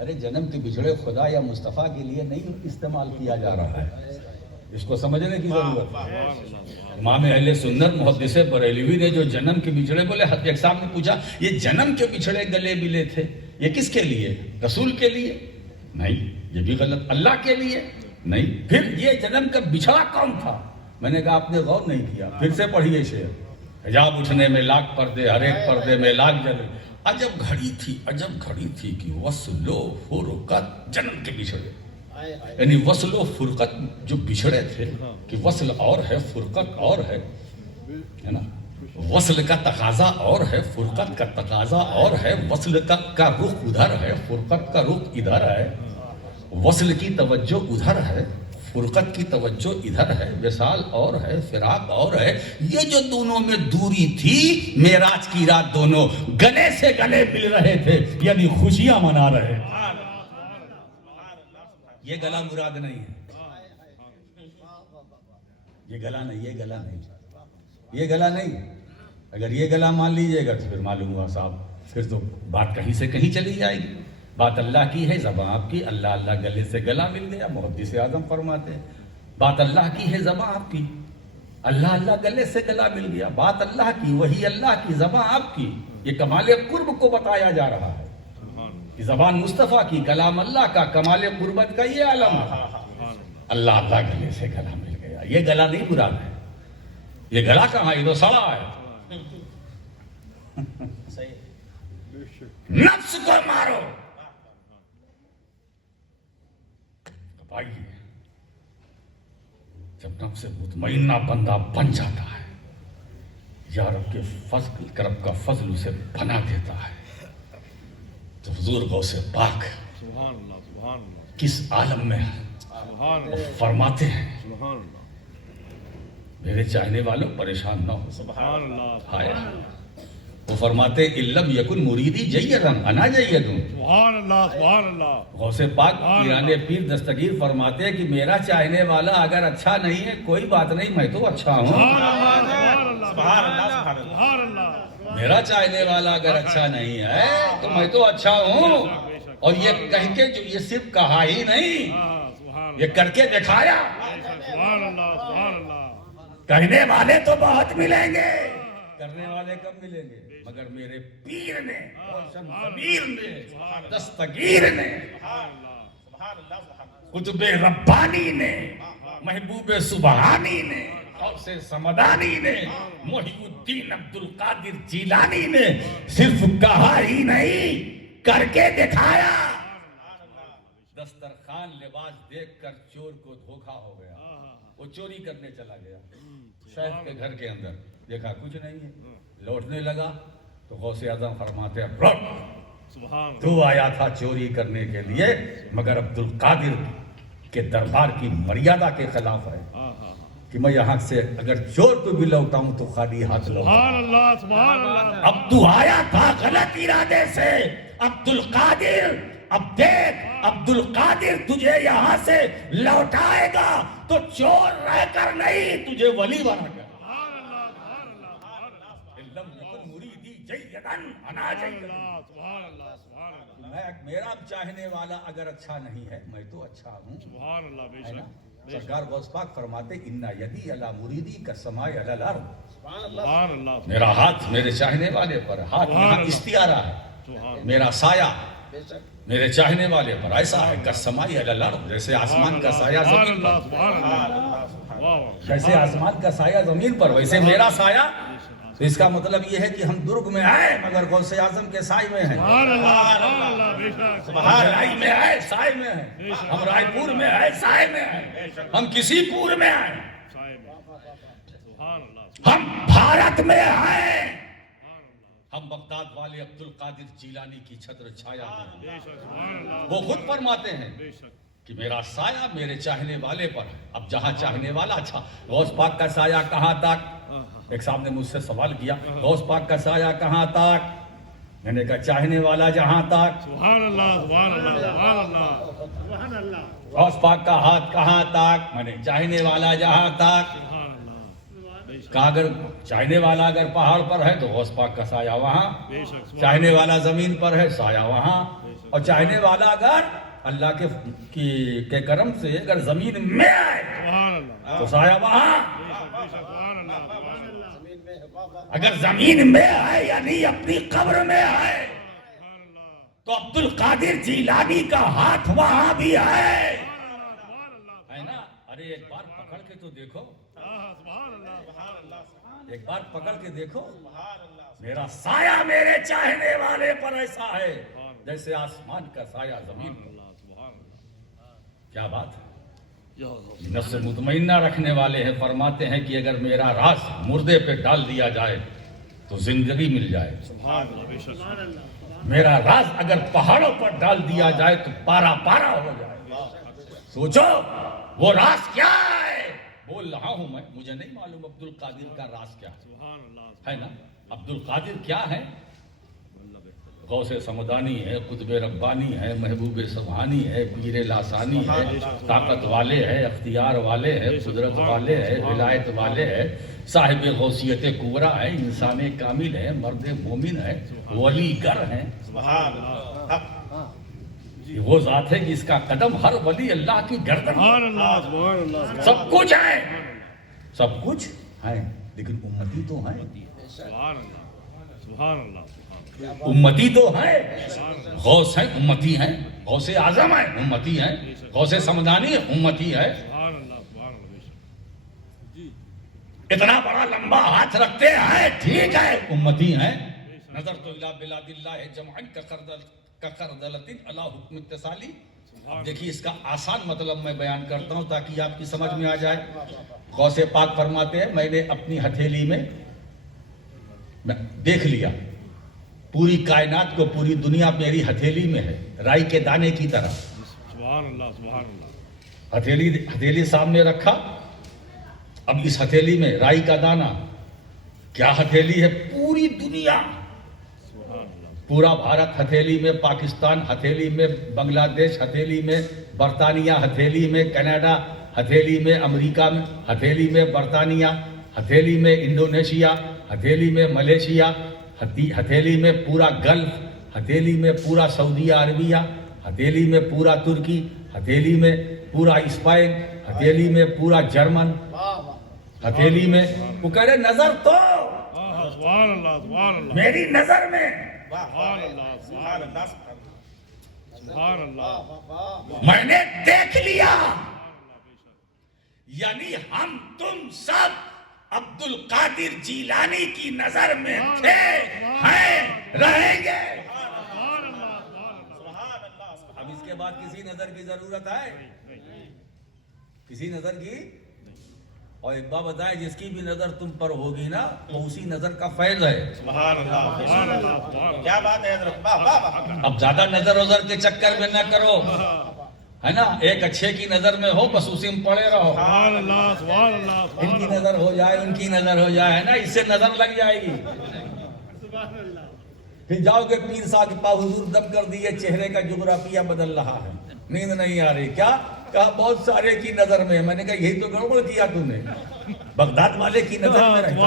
ارے جنم کے بچھڑے خدا یا مصطفیٰ کے لیے نہیں استعمال کیا جا رہا ہے، اس کو سمجھنے کی ضرورت ہے۔ امام اہل سنت محدث بریلوی نے جو جنم کے بچھڑے بولے، ایک صاحب نے پوچھا یہ جنم کے بچھڑے گلے ملے تھے، یہ کس کے لیے؟ رسول کے لیے؟ نہیں، یہ بھی غلط۔ اللہ کے لیے؟ نہیں۔ پھر یہ جنم کا بچھڑا کون تھا؟ میں نے کہا آپ نے غور نہیں کیا، پھر سے پڑھیے شعر۔ حجاب اٹھنے میں لاکھ پردے، ہر ایک پردے میں لاکھ جلوے، عجب گھڑی تھی کہ وصل و فرقت جنم کے بچھڑے، یعنی وصل و فرقت جو بچھڑے تھے کہ وصل اور ہے فرقت اور ہے نا، وصل کا تقاضا اور ہے، فرقت کا تقاضا اور ہے، وصل کا رخ ادھر ہے، فرقت کا رخ ادھر ہے، وصل کی توجہ ادھر ہے، فرقت کی توجہ ادھر ہے، وصال اور ہے، فراق اور ہے۔ یہ جو دونوں میں دوری تھی، معراج کی رات دونوں گلے سے گلے مل رہے تھے، یعنی خوشیاں منا رہے تھے۔ یہ گلا مراد نہیں ہے، یہ گلا نہیں، یہ گلا نہیں، یہ گلا نہیں۔ اگر یہ گلا مان لیجئے گا تو پھر معلوم ہوا صاحب، پھر تو بات کہیں سے کہیں چلی جائے گی۔ بات اللہ کی ہے، زبان آپ کی، اللہ اللہ گلے سے گلا مل گیا، محدث اعظم فرماتے ہیں۔ بات اللہ کی ہے، زبان آپ کی، اللہ اللہ گلے سے گلا مل گیا، بات اللہ کی، وہی اللہ کی، زبان آپ کی۔ یہ کمال قرب کو بتایا جا رہا ہے کہ زبان مصطفیٰ کی، کلام اللہ کا، کمال قربت کا یہ عالم ہے۔ اللہ اللہ گلے سے گلا مل گیا، یہ گلا نہیں مراد ہے۔ یہ گلا کہاں، یہ تو سڑا ہے۔ نفس کو مارو، جب نفس مطمئنہ بندہ بن جاتا ہے، یا رب کے فضل، کرب کا فضل اسے بنا دیتا ہے، تو حضور غوث پاک سبحان اللہ، سبحان اللہ، کس عالم میں سبحان اللہ، فرماتے ہیں، سبحان اللہ، میرے چاہنے والوں پریشان نہ ہو۔ سبحان اللہ، ہائے، وہ فرماتے اِلَّمْ يَكُنْ مُرِيدِي جَيَّدًا أَنَا جَيَّدٌ۔ سبحان اللہ، سبحان اللہ، غوث پاک پیران پیر دستگیر فرماتے ہیں کہ میرا چاہنے والا اگر اچھا نہیں ہے کوئی بات نہیں، میں تو اچھا ہوں۔ سبحان اللہ، سبحان اللہ، سبحان اللہ، میرا چاہنے والا اگر اچھا نہیں ہے تو میں تو اچھا ہوں۔ اور یہ کہہ کے جو یہ صرف کہا ہی نہیں، سبحان یہ کر کے دکھایا۔ اللہ، سبحان اللہ، کہنے والے تو بہت ملیں گے، کرنے والے کم ملیں گے، مگر میرے پیر نے، شمشیر نے، دستگیر نے، قطب ربانی نے، محبوب سبحانی نے، غوث سمدانی نے، محی الدین عبدالقادر جیلانی نے صرف کہا ہی نہیں، کر کے دکھایا۔ دسترخوان لباس دیکھ کر چور کو دھوکا ہو گیا، وہ چوری کرنے چلا گیا شیخ کے گھر کے اندر، دیکھا کچھ نہیں ہے، لوٹنے لگا تو غوث اعظم فرماتے ہیں لوٹ، سبحان تو آیا تھا چوری کرنے کے لیے مگر عبدالقادر کے دربار کی مریادہ کے خلاف ہے کہ میں یہاں سے اگر چور کو بھی لوٹاؤں تو خالی ہاتھ لوٹاؤں۔ سبحان اللہ، سبحان اللہ، اب تو آیا تھا غلط ارادے سے عبدالقادر، اب دیکھ عبدالقادر تجھے یہاں سے لوٹائے گا تو چور رہ کر نہیں، تجھے ولی بنا کر۔ میرا چاہنے والا اگر اچھا نہیں ہے میں تو اچھا ہوں۔ سبحان اللہ، بے ہے نا؟ شک، سرکار غوث پاک فرماتے اِنَّ یدی علی مریدی کالسماء علی الارض۔ سبحان اللہ، میرا ہاتھ میرے چاہنے والے پر، ہاتھ یہاں استعارہ ہے، سبحان میرا سایہ میرے چاہنے والے پر ایسا ہے کالسماء علی الارض، جیسے آسمان کا سایہ سبحان زمین پر، اللہ، سبحان اللہ، واہ واہ، جیسے آسمان کا سایہ زمین پر ویسے میرا سایہ۔ تو اس کا مطلب یہ ہے کہ ہم درگ میں آئے مگر غوث اعظم کے سائے میں ہیں، سبحان اللہ، سبحان اللہ، بے شک، ہم رائی میں آئے سائے میں ہیں، ہم رائے پور میں آئے سائے میں ہیں، ہم کسی پور میں آئے، سبحان اللہ، ہم بھارت میں آئے، ہم بغداد والے عبدالقادر جیلانی کی چھتر چھایا میں، بے شک، سبحان اللہ، وہ خود فرماتے ہیں بے شک، کہ میرا سایہ میرے چاہنے والے پر ہے۔ اب جہاں چاہنے والا اچھا، غوث پاک کا سایہ کہاں تک؟ ایک صاحب نے مجھ سے سوال کیا غوث پاک کا سایہ کہاں تک؟ میں نے کہا چاہنے والا جہاں تک۔ سبحان اللہ، سبحان اللہ، سبحان اللہ، سبحان اللہ، غوث پاک کا ہاتھ کہاں تک؟ میں نے چاہنے والا جہاں تک۔ سبحان اللہ، بے شک، کہا اگر چاہنے والا اگر پہاڑ پر ہے تو غوث پاک کا سایہ وہاں، بے شک، سبحان چاہنے والا زمین پر ہے سایہ وہاں، اور چاہنے والا اگر اللہ کے کرم سے اگر زمین میں آئے سبحان اللہ، تو سایہ وہاں، بے شک، سبحان اللہ، سبحان اللہ، اگر زمین میں آئے یعنی اپنی قبر میں آئے سبحان اللہ، تو عبدالقادر جیلانی کا ہاتھ وہاں بھی ہے، سبحان اللہ، ہے نا؟ ارے ایک بار پکڑ کے تو دیکھو، سبحان اللہ، سبحان اللہ، ایک بار پکڑ کے دیکھو، میرا سایہ میرے چاہنے والے پر ایسا ہے جیسے آسمان کا سایہ زمین پر۔ سبحان اللہ، کیا بات ہے؟ نفس مطمئنہ رکھنے والے ہیں، فرماتے ہیں کہ اگر میرا راز مردے پہ ڈال دیا جائے تو زندگی مل جائے، میرا راز اگر پہاڑوں پر ڈال دیا جائے تو پارا پارا ہو جائے۔ سوچو وہ راز کیا ہے؟ بول رہا ہوں میں، مجھے نہیں معلوم عبد القادر کا راز کیا ہے نا؟ عبد القادر کیا ہے؟ غوث سمدانی ہے، قطب ربانی ہے، محبوب سبحانی ہے، پیر لاسانی ہے، طاقت والے ہے، اختیار والے ہے، قدرت والے ہے، ولایت والے ہے، صاحب غوثیت کبریٰ ہے، انسان کامل ہے، مرد مومن ہے، ولی گر ہے۔ وہ ذات ہے جس کا قدم ہر ولی اللہ کی گردن، سب کچھ ہے، سب کچھ ہے، لیکن امتی تو ہے، امتی تو ہے، غوث ہے امتی ہے، غوث اعظم ہے امتی ہے، غوث سمدانی امتی ہے، اتنا بڑا لمبا ہاتھ رکھتے ہیں، ٹھیک ہے امتی ہیں۔ نظر تو الہ بلاد اللہ جمعا کخردلۃ علی حکم اتصالی۔ اب دیکھیے اس کا آسان مطلب میں بیان کرتا ہوں تاکہ آپ کی سمجھ میں آ جائے۔ غوث پاک فرماتے ہیں میں نے اپنی ہتھیلی میں دیکھ لیا پوری کائنات کو، پوری دنیا میری ہتھیلی میں ہے، رائی کے دانے کی طرح۔ ہتھیلی سامنے رکھا، اب اس ہتھیلی میں رائی کا دانہ، کیا ہتھیلی ہے؟ پوری دنیا، پورا بھارت ہتھیلی میں، پاکستان ہتھیلی میں، بنگلہ دیش ہتھیلی میں، برطانیہ ہتھیلی میں، کینیڈا ہتھیلی میں، امریکہ میں ہتھیلی میں، برطانیہ ہتھیلی میں، انڈونیشیا ہتھیلی میں، ملیشیا ہتھیلی میں، پورا گلف ہتھیلی میں، پورا سعودیہ عربیہ ہتھیلی میں، پورا ترکی ہتھیلی میں، پورا اسپین ہتھیلی میں، پورا جرمن ہتھیلی میں۔ وہ کہہ رہے نظر تو میری نظر میں، میں نے دیکھ لیا، یعنی ہم تم سب عبد القادر جیلانی کی نظر میں تھے، ہیں، رہیں گے۔ اب اس کے بعد کسی نظر کی ضرورت ہے؟ کسی نظر کی؟ اور ایک بات بتائیں، جس کی بھی نظر تم پر ہوگی نا وہ اسی نظر کا فیض ہے۔ کیا بات ہے حضرت، اب زیادہ نظر وظر کے چکر میں نہ کرو، ہے نا؟ ایک اچھے کی نظر میں ہو بس اسی میں پڑے رہو، ان کی نظر ہو جائے، ان کی نظر ہو جائے، ہے نا؟ اس سے نظر لگ جائے گی، پھر جاؤ کہ پیر صاحب کے پاس حضور دب کر دیے، چہرے کا جغرافیہ بدل رہا ہے، نیند نہیں آ رہی، کیا کہا؟ بہت سارے کی نظر میں۔ میں نے کہا یہی تو گڑبڑ کیا تم نے، بغداد والے کی نظر میں رہتا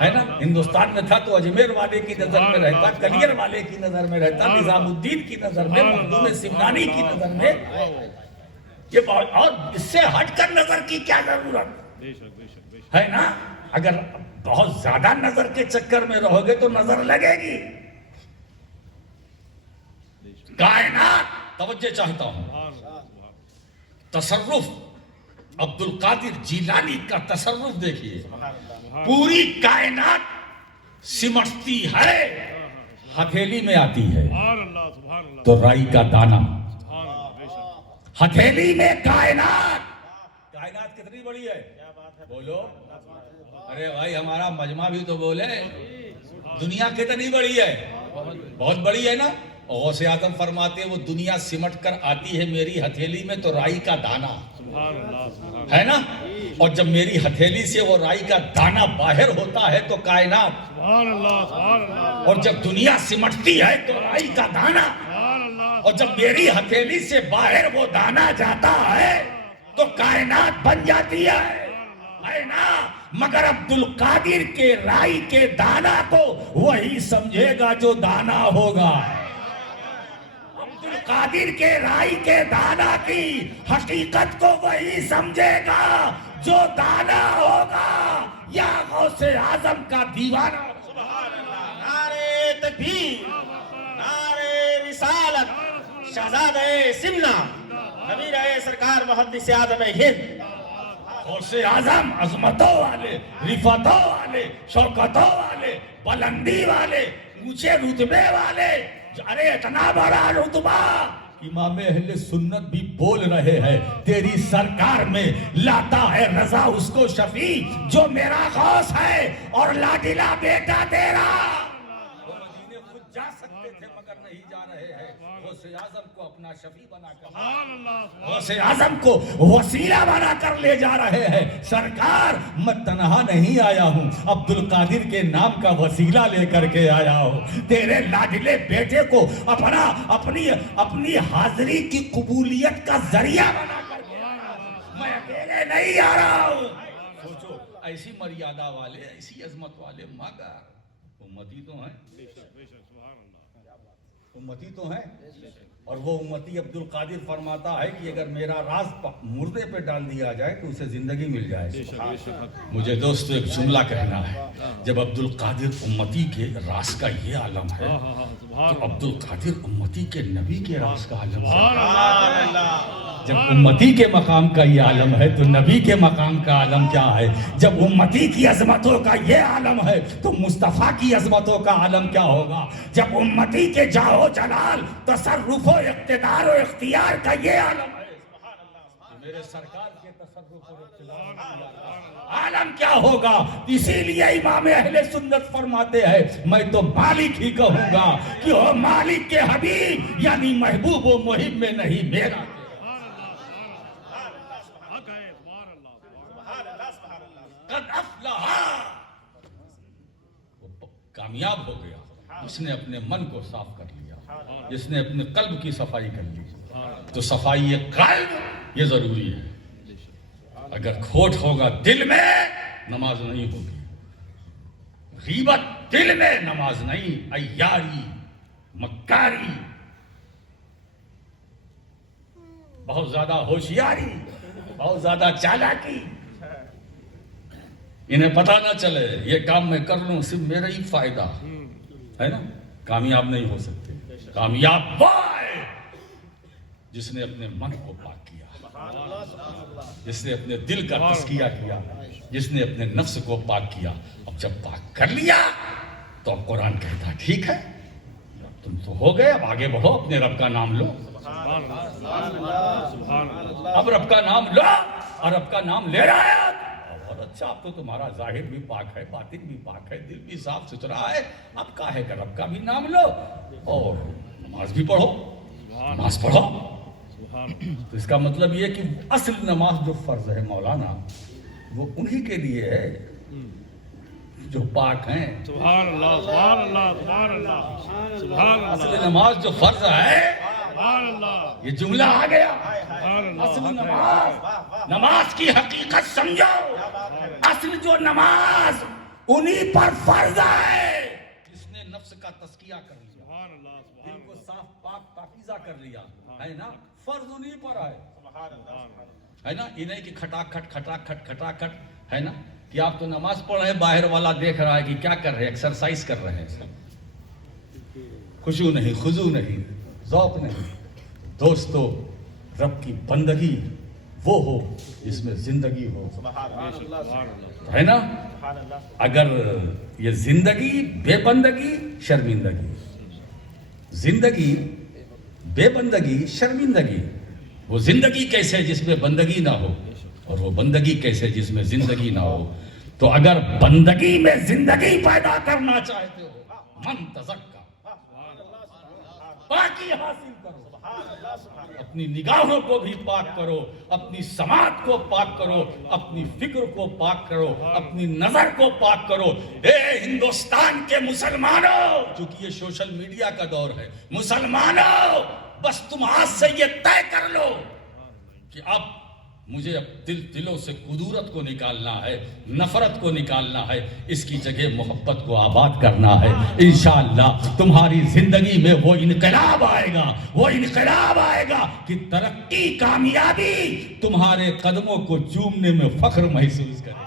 ہے نا، ہندوستان میں تھا تو اجمیر والے کی نظر میں رہتا، کلیر والے کی نظر میں رہتا، نظام الدین کی نظر میں، مخدوم سمنانی کی نظر میں، یہ اور اس سے ہٹ کر نظر کی کیا ضرورت ہے نا؟ اگر بہت زیادہ نظر کے چکر میں رہو گے تو نظر لگے گی۔ کائنات، توجہ چاہتا ہوں، تصرف عبد القادر جیلانی کا تصرف دیکھیے، پوری کائنات سمٹتی ہے، ہتھیلی میں آتی ہے تو رائی کا دانہ، ہتھیلی میں کائنات کتنی بڑی ہے؟ بولو، ارے بھائی ہمارا مجمع بھی تو بولے، دنیا کتنی بڑی ہے؟ بہت بڑی ہے نا؟ غوث اعظم فرماتے ہیں وہ دنیا سمٹ کر آتی ہے میری ہتھیلی میں تو رائی کا دانہ ہے نا، اور جب میری ہتھیلی سے وہ رائی کا دانہ باہر ہوتا ہے تو کائنات، اور جب دنیا سمٹتی ہے تو رائی کا دانہ، اور جب میری ہتھیلی سے باہر وہ دانہ جاتا ہے تو کائنات بن جاتی ہے نا۔ مگر عبد القادر کے رائی کے دانہ کو وہی سمجھے گا جو دانہ ہوگا، قادر کے رائی کے دانہ کی حقیقت کو وہی سمجھے گا جو دانہ ہوگا، یا غوث اعظم کا دیوانہ۔ نعرہ تکبیر، نعرہ رسالت، شہزادہ سمنا، امیر سرکار محدث اعظم ہند، غوث اعظم عظمتوں والے، رفعتوں والے، شوکتوں والے، بلندی والے، اونچے رتبے والے، ارے اتنا بڑا رتبہ امام اہل سنت بھی بول رہے ہیں تیری سرکار میں لاتا ہے رضا اس کو شفیع جو میرا غوث ہے اور لاڈلا بیٹا تیرا. وہ مدینے خود جا سکتے تھے مگر نہیں جا رہے ہیں. غوث اعظم کو اپنا شفیع بنا کر غوث اعظم کو وسیلہ بنا کر لے جا رہے ہیں. سرکار میں تنہا نہیں آیا ہوں, عبد القادر کے نام کا وسیلہ لے کر کے آیا ہوں. تیرے لاڈلے بیٹے کو اپنی حاضری کی قبولیت کا ذریعہ بنا کر کے آیا ہوں. میں اکیلے نہیں آ رہا ہوں. سوچو ایسی مریادہ والے, ایسی عظمت والے مگر امتی تو ہیں, امتی تو ہیں. اور وہ امتی عبد القادر فرماتا ہے کہ اگر میرا راز مردے پہ ڈال دیا جائے تو اسے زندگی مل جائے. مجھے دوست ایک جملہ کہنا ہے, جب عبد القادر امتی کے راز کا یہ عالم ہے تو عبد القادر امتی کے نبی کے راز کا عالم ہے. جب امتی کے مقام کا یہ عالم ہے تو نبی کے مقام کا عالم کیا ہے؟ جب امتی کی عظمتوں کا یہ عالم ہے تو مصطفیٰ کی عظمتوں کا عالم کیا ہوگا؟ جب امتی کے جاہ و جلال, تصرف و اقتدار و اختیار کا یہ عالم ہے تو میرے سرکار کے تصرف و اقتدار کا عالم کیا ہوگا؟ اسی لیے امام اہل سنت فرماتے ہیں میں تو مالک ہی کہوں گا کہ وہ مالک کے حبیب یعنی محبوب و محب میں نہیں میرا. کامیاب ہو گیا جس نے اپنے من کو صاف کر لیا, جس نے اپنے قلب کی صفائی کر لی. تو صفائی قلب یہ ضروری ہے. اگر کھوٹ ہوگا دل میں نماز نہیں ہوگی, غیبت دل میں نماز نہیں, عیاری, مکاری, بہت زیادہ ہوشیاری, بہت زیادہ چالاکی, انہیں پتہ نہ چلے یہ کام میں کر لوں صرف میرا ہی فائدہ ہے نا, کامیاب نہیں ہو سکتے. کامیاب وہ ہے جس نے اپنے من کو پاک کیا, جس نے اپنے دل کا تزکیہ کیا, جس نے اپنے نفس کو پاک کیا. اب جب پاک کر لیا تو اب قرآن کہتا ٹھیک ہے تم تو ہو گئے, اب آگے بڑھو, اپنے رب کا نام لو. اب رب کا نام لو, اور رب کا نام لے رہا ہے. اچھا اب تو تمہارا ظاہر بھی پاک ہے, باطن بھی پاک ہے, دل بھی صاف ستھرا ہے, اب کاہے کا رب کا بھی نام لو اور نماز بھی پڑھو. نماز پڑھو تو اس کا مطلب یہ کہ اصل نماز جو فرض ہے مولانا وہ انہی کے لیے ہے جو پاک ہیں. سبحان اللہ, سبحان اللہ, سبحان اللہ, سبحان اللہ. اصل نماز جو فرض ہے, سبحان اللہ, یہ جملہ آ گیا. اصل نماز کی حقیقت سمجھو. اصل جو نماز انہی پر فرض ہے جس نے نفس کا تزکیہ کر لیا, سبحان اللہ, دل کو صاف پاک پاکیزہ کر لیا ہے نا. فرض انہی پر ہے نا, یہ نہیں کہ کھٹاک کھٹ ہے نا کہ آپ تو نماز پڑھ رہے ہیں, باہر والا دیکھ رہا ہے کہ کیا کر رہے ہیں, ایکسرسائز کر رہے ہیں. خشوع نہیں, خضوع نہیں, ذوق نہیں. دوستو رب کی بندگی وہ ہو جس میں زندگی ہو, ہے نا. اگر یہ زندگی بے بندگی شرمندگی, زندگی بے بندگی شرمندگی. وہ زندگی کیسے جس میں بندگی نہ ہو, اور وہ بندگی کیسے جس میں زندگی نہ ہو. تو اگر بندگی میں زندگی پیدا کرنا چاہتے ہو, من تزکا, پاکی حاصل کرو, اپنی نگاہوں کو بھی پاک کرو, اپنی سماعت کو پاک کرو, اپنی فکر کو پاک کرو, اپنی نظر کو پاک کرو. اے ہندوستان کے مسلمانوں, چونکہ یہ سوشل میڈیا کا دور ہے, مسلمانوں بس تم آج سے یہ طے کر لو کہ اب مجھے اب دلوں سے کدورت کو نکالنا ہے, نفرت کو نکالنا ہے, اس کی جگہ محبت کو آباد کرنا ہے. انشاءاللہ تمہاری زندگی میں وہ انقلاب آئے گا, وہ انقلاب آئے گا کہ ترقی, کامیابی تمہارے قدموں کو چومنے میں فخر محسوس کرے.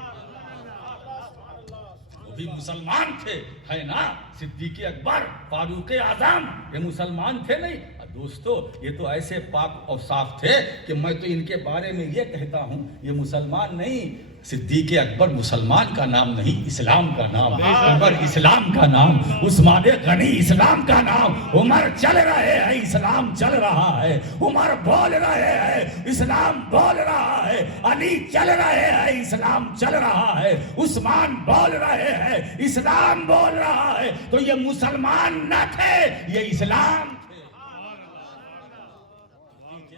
وہ بھی مسلمان تھے ہے نا, صدیق اکبر, فاروق اعظم, یہ مسلمان تھے نہیں. دوستو یہ تو ایسے پاک اور صاف تھے کہ میں تو ان کے بارے میں یہ کہتا ہوں یہ مسلمان نہیں, صدیق اکبر مسلمان کا نام نہیں، اسلام کا نام، عمر اسلام کا نام، عثمان غنی اسلام کا نام، عمر چل رہے ہیں اسلام چل رہا ہے، عمر بول رہے ہیں اسلام بول رہا ہے، علی چل رہے ہیں اسلام چل رہا ہے، عثمان بول رہے ہیں اسلام بول رہا ہے۔ تو یہ مسلمان نہ تھے، یہ اسلام تھے۔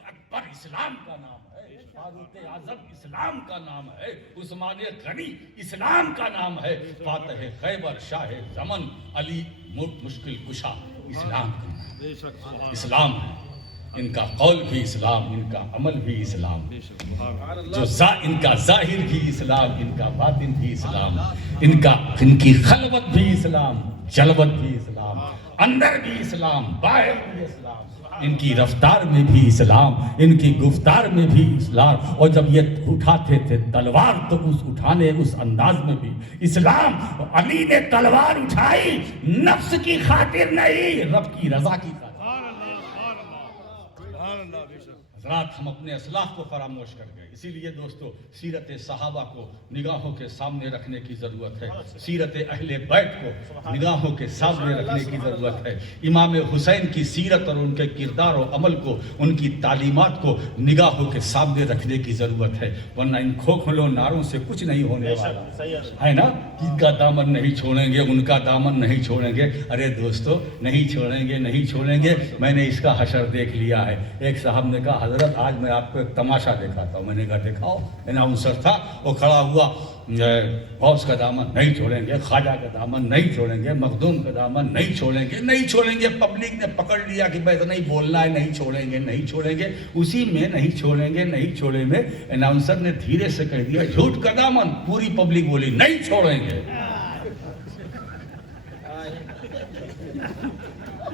اکبر اسلام کا نام ہے، فاروق اعظم اسلام کا نام ہے، عثمان غنی اسلام کا نام ہے، فاتح خیبر شاہ زمن علی مشکل کشا اسلام کا نام ہے۔ اسلام ہے، ان کا قول بھی اسلام، ان کا عمل بھی اسلام، ان کا ظاہر بھی اسلام، ان کا باطن بھی اسلام، ان کی خلوت بھی اسلام، جلوت بھی اسلام، اندر بھی اسلام، باہر بھی اسلام، ان کی رفتار میں بھی اسلام، ان کی گفتار میں بھی اسلام، اور جب یہ اٹھاتے تھے تلوار تو اس اٹھانے اس انداز میں بھی اسلام۔ علی نے تلوار اٹھائی نفس کی خاطر نہیں، رب کی رضا کی خاطر۔ حضرات، ہم اپنے اسلاف کو فراموش کر گئے، اسی لیے دوستو سیرت صحابہ کو نگاہوں کے سامنے رکھنے کی ضرورت ہے، سیرت اہل بیت کو نگاہوں کے سامنے رکھنے کی ضرورت ہے، امام حسین کی سیرت اور ان کے کردار و عمل کو، ان کی تعلیمات کو نگاہوں کے سامنے رکھنے کی ضرورت ہے، ورنہ ان کھوکھلوں نعروں سے کچھ نہیں ہونے والا ہے نا۔ ان کا دامن نہیں چھوڑیں گے، ان کا دامن نہیں چھوڑیں گے، ارے دوستو نہیں چھوڑیں گے، نہیں چھوڑیں گے۔ میں نے اس کا حشر دیکھ لیا ہے۔ ایک صاحب نے کہا حضرت آج میں آپ کو ایک تماشا دکھاتا ہوں۔ میں نے کہا دکھاؤ۔ اناؤنسر تھا، وہ کھڑا ہوا، غوث کا دامن نہیں چھوڑیں گے، خواجہ کا دامن نہیں چھوڑیں گے، مخدوم کا دامن نہیں چھوڑیں گے، نہیں چھوڑیں گے۔ پبلک نے پکڑ لیا کہ بھائی اتنا ہی بولنا ہے، نہیں چھوڑیں گے، نہیں چھوڑیں گے۔ اسی میں نہیں چھوڑیں گے، نہیں چھوڑیں گے، اناؤنسر نے دھیرے سے کہہ دیا جھوٹ کا دامن۔ پوری پبلک بولی نہیں چھوڑیں گے،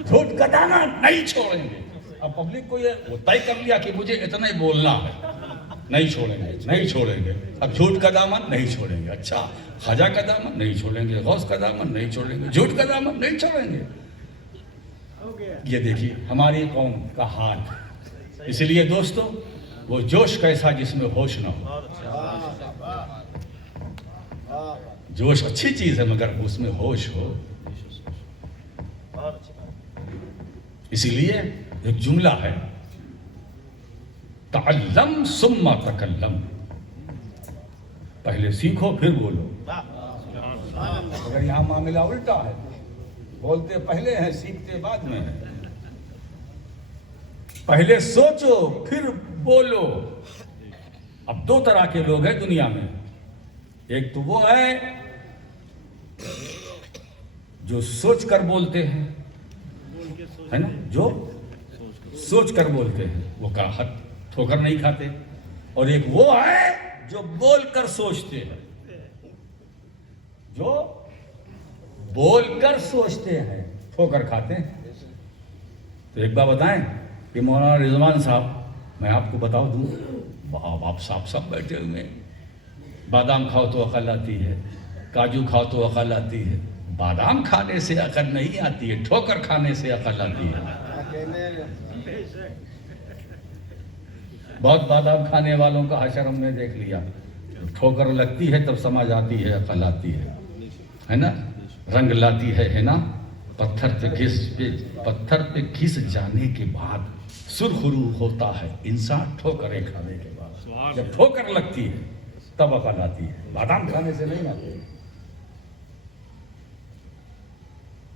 جھوٹ کا دامن نہیں چھوڑیں گے۔ اب پبلک کو یہ وہ طے کر لیا کہ مجھے اتنا ہی بولنا ہے، نہیں چھوڑیں گے، نہیں چھوڑیں گے۔ اب جھوٹ کا دامن نہیں چھوڑیں گے، اچھا خواجہ کا دامن نہیں چھوڑیں گے، غوث کا دامن نہیں چھوڑیں گے، جھوٹ کا دامن نہیں چھوڑیں گے۔ یہ دیکھیے ہماری قوم کا حال۔ اس لیے دوستو وہ جوش کیسا جس میں ہوش نہ ہو۔ جوش اچھی چیز ہے مگر اس میں ہوش ہو۔ اسی لیے ایک جملہ ہے، تعلم ثم تکلم، پہلے سیکھو پھر بولو۔ اگر یہاں معاملہ الٹا ہے، بولتے پہلے ہیں سیکھتے بعد میں ہیں۔ پہلے سوچو پھر بولو۔ اب دو طرح کے لوگ ہیں دنیا میں، ایک تو وہ ہے جو سوچ کر بولتے ہیں، ہے نا، جو سوچ کر بولتے ہیں، وہ ٹھوکر نہیں کھاتے، اور ایک وہ ہے جو بول کر سوچتے ہیں، جو بول کر سوچتے ہیں ٹھوکر کھاتے ہیں۔ تو ایک بات بتائیں کہ مولانا رضوان صاحب، میں آپ کو بتا دوں، آپ صاحب سب بیٹھے ہوئے ہیں، بادام کھاؤ تو عقل آتی ہے، کاجو کھاؤ تو عقل آتی ہے۔ بادام کھانے سے عقل نہیں آتی ہے، ٹھوکر کھانے سے عقل آتی ہے۔ بہت بادام کھانے والوں کا حشر ہم نے دیکھ لیا، ٹھوکر لگتی ہے تب سمجھ آتی ہے، عقل آتی ہے نا، رنگ لاتی ہے نا۔ پتھر پہ گھس جانے کے بعد سرخرو ہوتا ہے انسان ٹھوکریں کھانے کے بعد۔ جب ٹھوکر لگتی ہے تب عقل آتی ہے، بادام کھانے سے نہیں آتی۔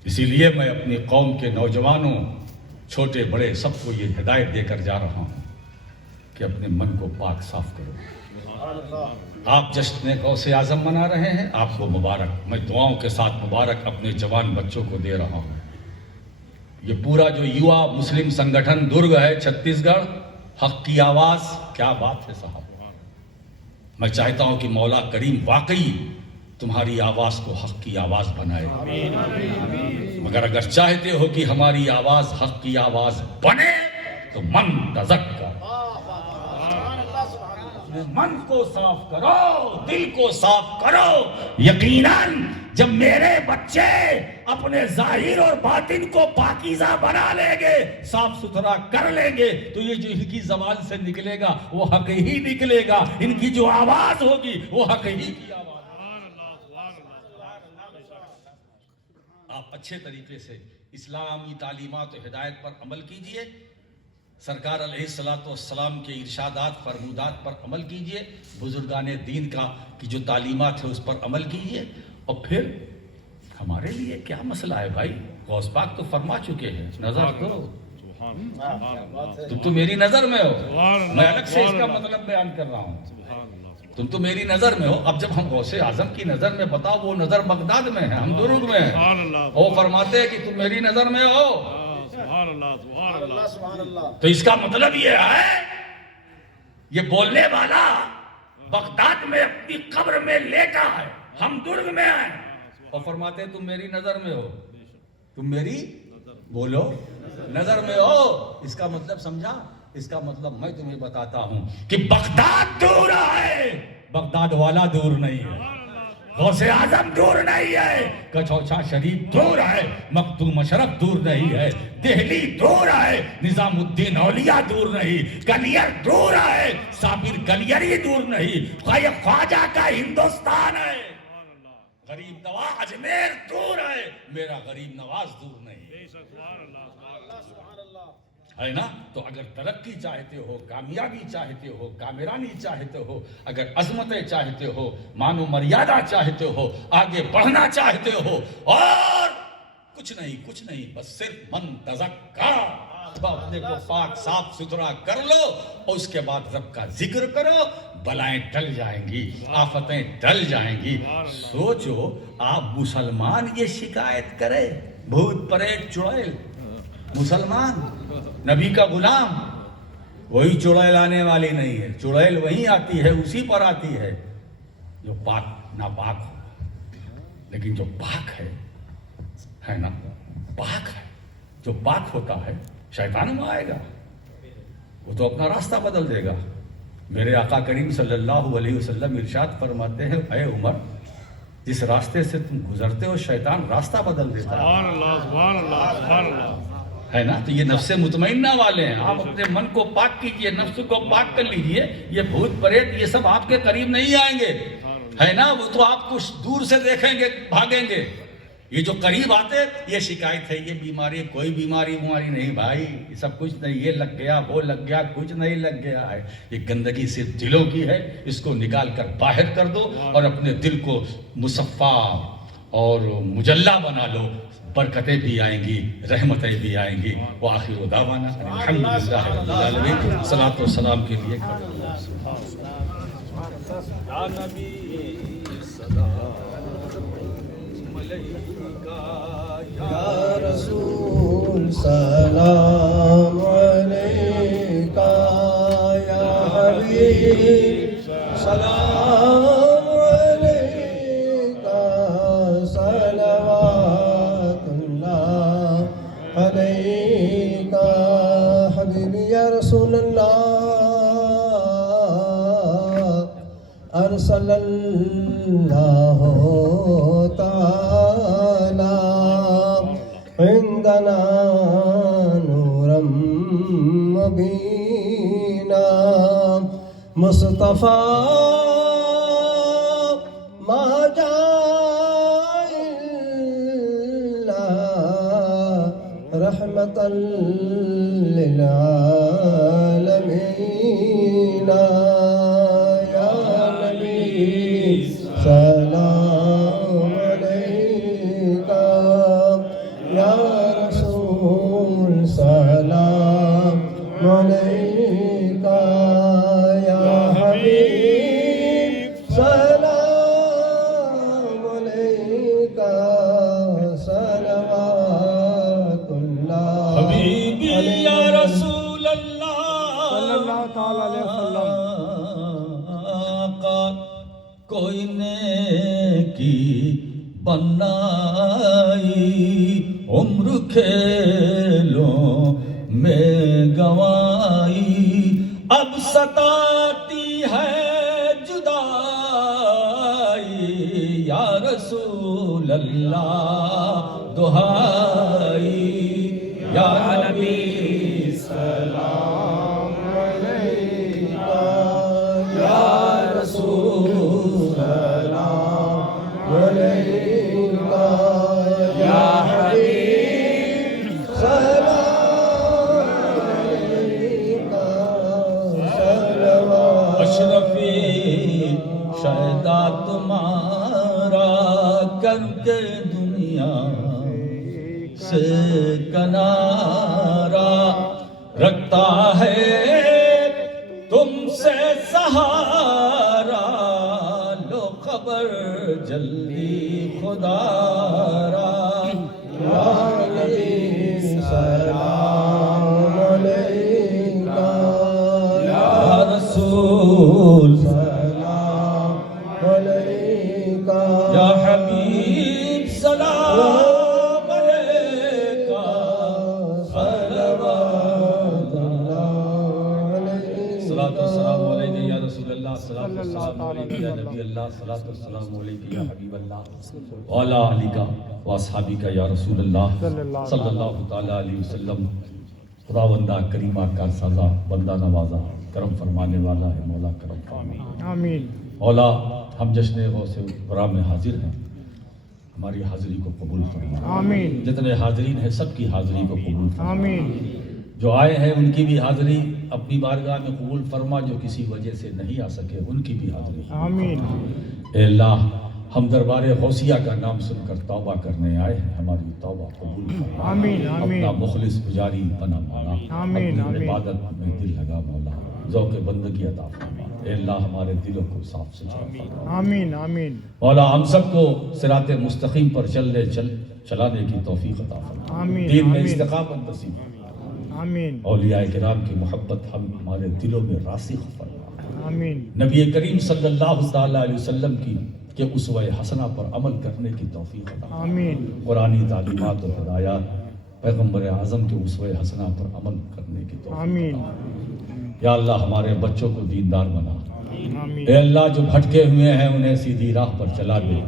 اسی لیے میں اپنی قوم کے نوجوانوں، چھوٹے بڑے، سب کو یہ ہدایت دے کر جا رہا ہوں کہ اپنے من کو پاک صاف کرو۔ آپ جشن غوث اعظم منا رہے ہیں، آپ کو مبارک۔ میں دعاؤں کے ساتھ مبارک اپنے جوان بچوں کو دے رہا ہوں۔ یہ پورا جو یوا مسلم سنگٹھن درگ ہے چھتیس گڑھ، حق کی آواز، کیا بات ہے صاحب۔ میں چاہتا ہوں کہ مولا کریم واقعی تمہاری آواز کو حق کی آواز بنائے، مگر اگر چاہتے ہو کہ ہماری آواز حق کی آواز بنے تو من تذکر، من کو صاف کرو، دل کو صاف کرو۔ یقیناً جب میرے بچے اپنے ظاہر اور باطن کو پاکیزہ بنا لیں گے، صاف ستھرا کر لیں گے، تو یہ جو ان کی زبان سے نکلے گا وہ حق ہی نکلے گا، ان کی جو آواز ہوگی وہ حق ہی کی آواز۔ آپ اچھے طریقے سے اسلامی تعلیمات و ہدایت پر عمل کیجئے، سرکار علیہ السلام کے ارشادات فرمودات پر عمل کیجئے، بزرگان دین کا کی جو تعلیمات ہے اس پر عمل کیجئے، اور پھر ہمارے لیے کیا مسئلہ ہے بھائی؟ غوث پاک تو فرما چکے ہیں، نظر کرو، تم تو میری نظر میں ہو، میں الگ سے اس کا مطلب بیان کر رہا ہوں، تم تو میری نظر میں ہو۔ اب جب ہم غوث اعظم کی نظر میں، بتاؤ وہ نظر بغداد میں ہے، ہم درگ میں ہیں، وہ فرماتے ہیں کہ تم میری نظر میں ہو، تو اس کا مطلب یہ ہے یہ بولنے والا بغداد میں اپنی قبر میں لیٹا ہے، ہم درگ میں ہیں، اور فرماتے ہیں تم میری نظر میں ہو، تم میری بولو نظر میں ہو۔ اس کا مطلب سمجھا؟ اس کا مطلب میں تمہیں بتاتا ہوں کہ بغداد دور ہے، بغداد والا دور نہیں ہے، غوث اعظم دور نہیں ہے، کچوچا شریف دور ہے، مخدوم اشرف دور نہیں ہے، دہلی دور ہے، نظام الدین اولیاء دور نہیں، کلیر دور ہے، صابر کلیری دور نہیں، خواجہ کا ہندوستان ہے، غریب نواز اجمیر دور ہے، میرا غریب نواز دور نہیں ہے نا۔ تو اگر ترقی چاہتے ہو، کامیابی چاہتے ہو، کامرانی چاہتے ہو، اگر عظمتیں چاہتے ہو، مان و مریادہ چاہتے ہو، آگے بڑھنا چاہتے ہو، اور کچھ نہیں بس صرف من تزکا، اپنے کو پاک صاف ستھرا کر لو، اور اس کے بعد رب کا ذکر کرو، بلائیں ٹل جائیں گی، آفتیں ٹل جائیں گی۔ سوچو آپ مسلمان یہ شکایت کرے، بھوت پریت چڑیل، مسلمان نبی کا غلام، وہی چڑیل آنے والی نہیں ہے، چڑیل وہی آتی ہے، اسی پر آتی ہے جو پاک ناپاک ہو، لیکن جو پاک ہے نا، پاک ہے، جو پاک ہوتا ہے، شیطان میں آئے گا، وہ تو اپنا راستہ بدل دے گا۔ میرے آقا کریم صلی اللہ علیہ وسلم ارشاد فرماتے ہیں، اے عمر، جس راستے سے تم گزرتے ہو شیطان راستہ بدل دیتا ہے نا۔ تو یہ نفس مطمئنہ والے ہیں، آپ اپنے من کو پاک کیجئے، نفس کو پاک کر لیجئے، یہ بھوت پریت یہ سب آپ کے قریب نہیں آئیں گے، ہے نا، وہ تو آپ کو دور سے دیکھیں گے، بھاگیں گے۔ یہ جو قریب آتے یہ شکایت ہے، یہ بیماری، کوئی بیماری نہیں بھائی، یہ سب کچھ نہیں، یہ لگ گیا وہ لگ گیا، کچھ نہیں لگ گیا ہے، یہ گندگی صرف دلوں کی ہے، اس کو نکال کر باہر کر دو اور اپنے دل کو مصفا اور مجلہ بنا لو، برکتیں بھی آئیں گی، رحمتیں بھی آئیں گی۔ وآخر دعوانا الحمدللہ رب العالمین، صلاۃ و سلام کے لیے یا رسول سلام علیکہ، یا حبیب سلام علیکہ، صلوات اللہ علیکہ، حبیبی یا رسول اللہ، ارسل اللہ تعالی عندنا نورا مبینا، مصطفیٰ ما جاء الا رحمتا للعالمین، یا نبی سلام علیکہ، یا رسول سلام علیکہ، یا حبیب سلام علیکہ، صلوات اللہ حبیبی یا رسول اللہ صلی اللہ تعالی علیہ وسلم، آقا کوئی نیکی بنائی، عمر کھیلوں میں گوائی، اب ستاتی ہے جدائی، یا رسول اللہ دہائی یا نبی سلام علیکہ یا رسول سلام علیکہ یا حبیب سلام علیکہ صلوات اشرفی شہدا تمہارا کر کے دنیا سے کنارہ رکھتا ہے تم سے سہارا لو خبر جلدی خدا را یا نبی سلام علیکہ یا رسول سلام علیکہ یا حبیب سلام علیکہ صلوات صلاۃ والسلام علیکہ یا رسول اللہ صلاۃ والسلام علیکہ یا نبی اللہ صلاۃ والسلام علیکہ یا حبیب اللہ وعلی آلک و اصحابک یا رسول اللہ صلی اللہ تعالی علیہ وسلم. خداوندہ کریمہ کار سازا بندہ نوازا کرم فرمانے والا ہے مولا کرم فرما. آمین. مولا ہم جشن غوث برا میں حاضر ہیں، ہماری حاضری کو قبول فرما. آمین. جتنے حاضرین ہیں سب کی حاضری کو قبول فرما. آمین. جو آئے ہیں ان کی بھی حاضری اپنی بارگاہ میں قبول فرما، جو کسی وجہ سے نہیں آ سکے ان کی بھی حاضری. آمین. اے اللہ ہم دربار غوثیہ کا نام سن کر توبہ کرنے آئے ہیں، ہماری توبہ قبول فرما. آمین. آمین. اپنا مخلص پجاری بنا مولا. آمین. اپنی آمین. عبادت میں دل لگا مولا، ذوق بندگی عطا فرما. اے اللہ ہمارے دلوں کو صاف ستھرا فرما. آمین. آمین. مولا ہم سب کو صراط مستقیم پر چلانے کی توفیق عطا فرما. آمین. دین میں آمین. استقامت نصیب فرما. آمین. اولیاء کرام کی محبت ہمارے دلوں میں راسخ فرما. آمین. نبی کریم صلی اللہ تعالی علیہ وسلم کی کہ اسوہ حسنہ پر عمل کرنے کی توفیق عطا فرما. آمین. قرآنی تعلیمات و ہدایات پیغمبر اعظم کے اسوہ حسنہ پر عمل کرنے کی توفیق آمین. عطا فرما. یا اللہ ہمارے بچوں کو دیندار بنا. آمین. اے اللہ جو بھٹکے ہوئے ہیں انہیں سیدھی راہ پر چلا دے.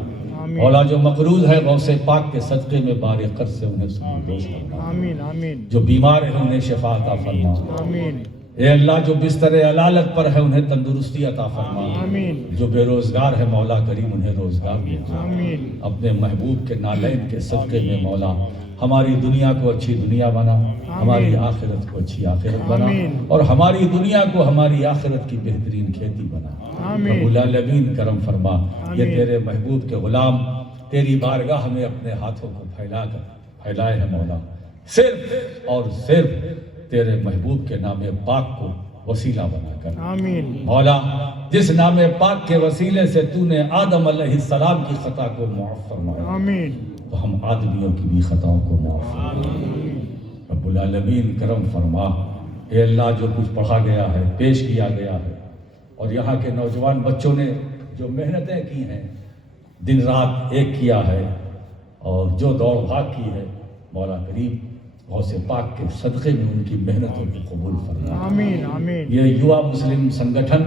آمین. مولا جو مقروض ہے غوث پاک کے صدقے میں بار قرض سے انہیں سود دوش فرما. آمین. آمین. جو بیمار ہیں انہیں شفا عطا فرما. آمین. اے اللہ جو بستر علالت پر ہے انہیں تندرستی عطا فرما. آمین. جو بے روزگار ہے مولا کریم انہیں روزگار دے. آمین. اپنے محبوب کے نالین کے صدقے میں مولا ہماری دنیا کو اچھی دنیا بنا، ہماری آخرت کو اچھی آخرت بنا، آمین. اور ہماری دنیا کو ہماری آخرت کی بہترین کھیتی بنا. آمین. رب العالمین کرم فرما. یہ آمین. تیرے محبوب کے غلام تیری بارگاہ میں اپنے ہاتھوں کو پھیلائے ہیں مولا، صرف اور صرف تیرے محبوب کے نام پاک کو وسیلہ بنا کر. آمین. مولا جس نام پاک کے وسیلے سے تو نے آدم علیہ السلام کی خطا کو معاف فرمایا، آمین. تو ہم آدمیوں کی بھی خطاؤں کو معاف فرما. رب العالمین کرم فرما. اے اللہ جو کچھ پڑھا گیا ہے، پیش کیا گیا ہے، اور یہاں کے نوجوان بچوں نے جو محنتیں کی ہیں، دن رات ایک کیا ہے، اور جو دوڑ بھاگ کی ہے، مولا کریم غوث پاک کے صدقے میں ان کی محنتوں کو قبول فرما. آمین. آمین. یہ یوا مسلم سنگٹھن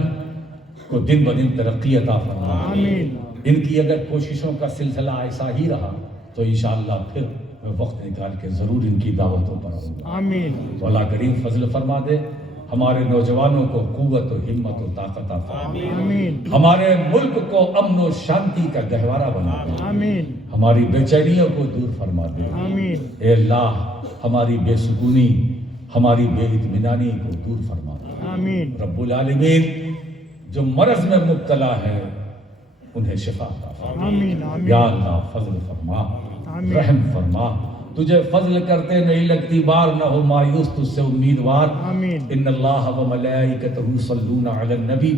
کو دن بدن ترقی عطا فرما. آمین. ان کی اگر کوششوں کا سلسلہ ایسا ہی رہا تو انشاءاللہ پھر میں وقت نکال کے ضرور ان کی دعوتوں پر آؤں گا. آمین. مولا کریم فضل فرما دے، ہمارے نوجوانوں کو قوت و ہمت و طاقت عطا فرما. آمین. ہمارے ملک کو امن و شانتی کا گہوارہ بنا دے. آمین. ہماری بے چینیوں کو دور فرما دے. آمین. اے اللہ ہماری بے سکونی، ہماری بے اطمینانی کو دور فرما دے. آمین. رب العالمین جو مرض میں مبتلا ہے انہیں شفا عطا فرما. آمین. آمین. یا اللہ فضل فرما، آمین. رحم فرما. تجھے فضل کرتے نہیں لگتی بار، نہ ہو مایوس تجھ سے امیدوار. آمین. ان اللہ و ملائکتہ یصلون علی النبی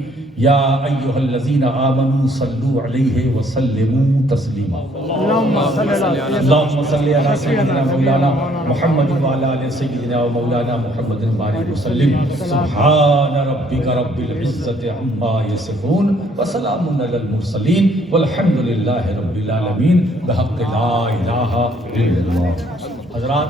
یا ایھا الذین آمنوا صلوا علیہ وسلموا تسلیما. اللهم صل على اللهم صل على سيدنا مولانا محمد وعلى آل سيدنا ومولانا محمد بارك وسلم. سبحان ربك رب العزة عما يصفون وسلام على المرسلين والحمد لله رب العالمين بحق لا إله إلا الله. حضرات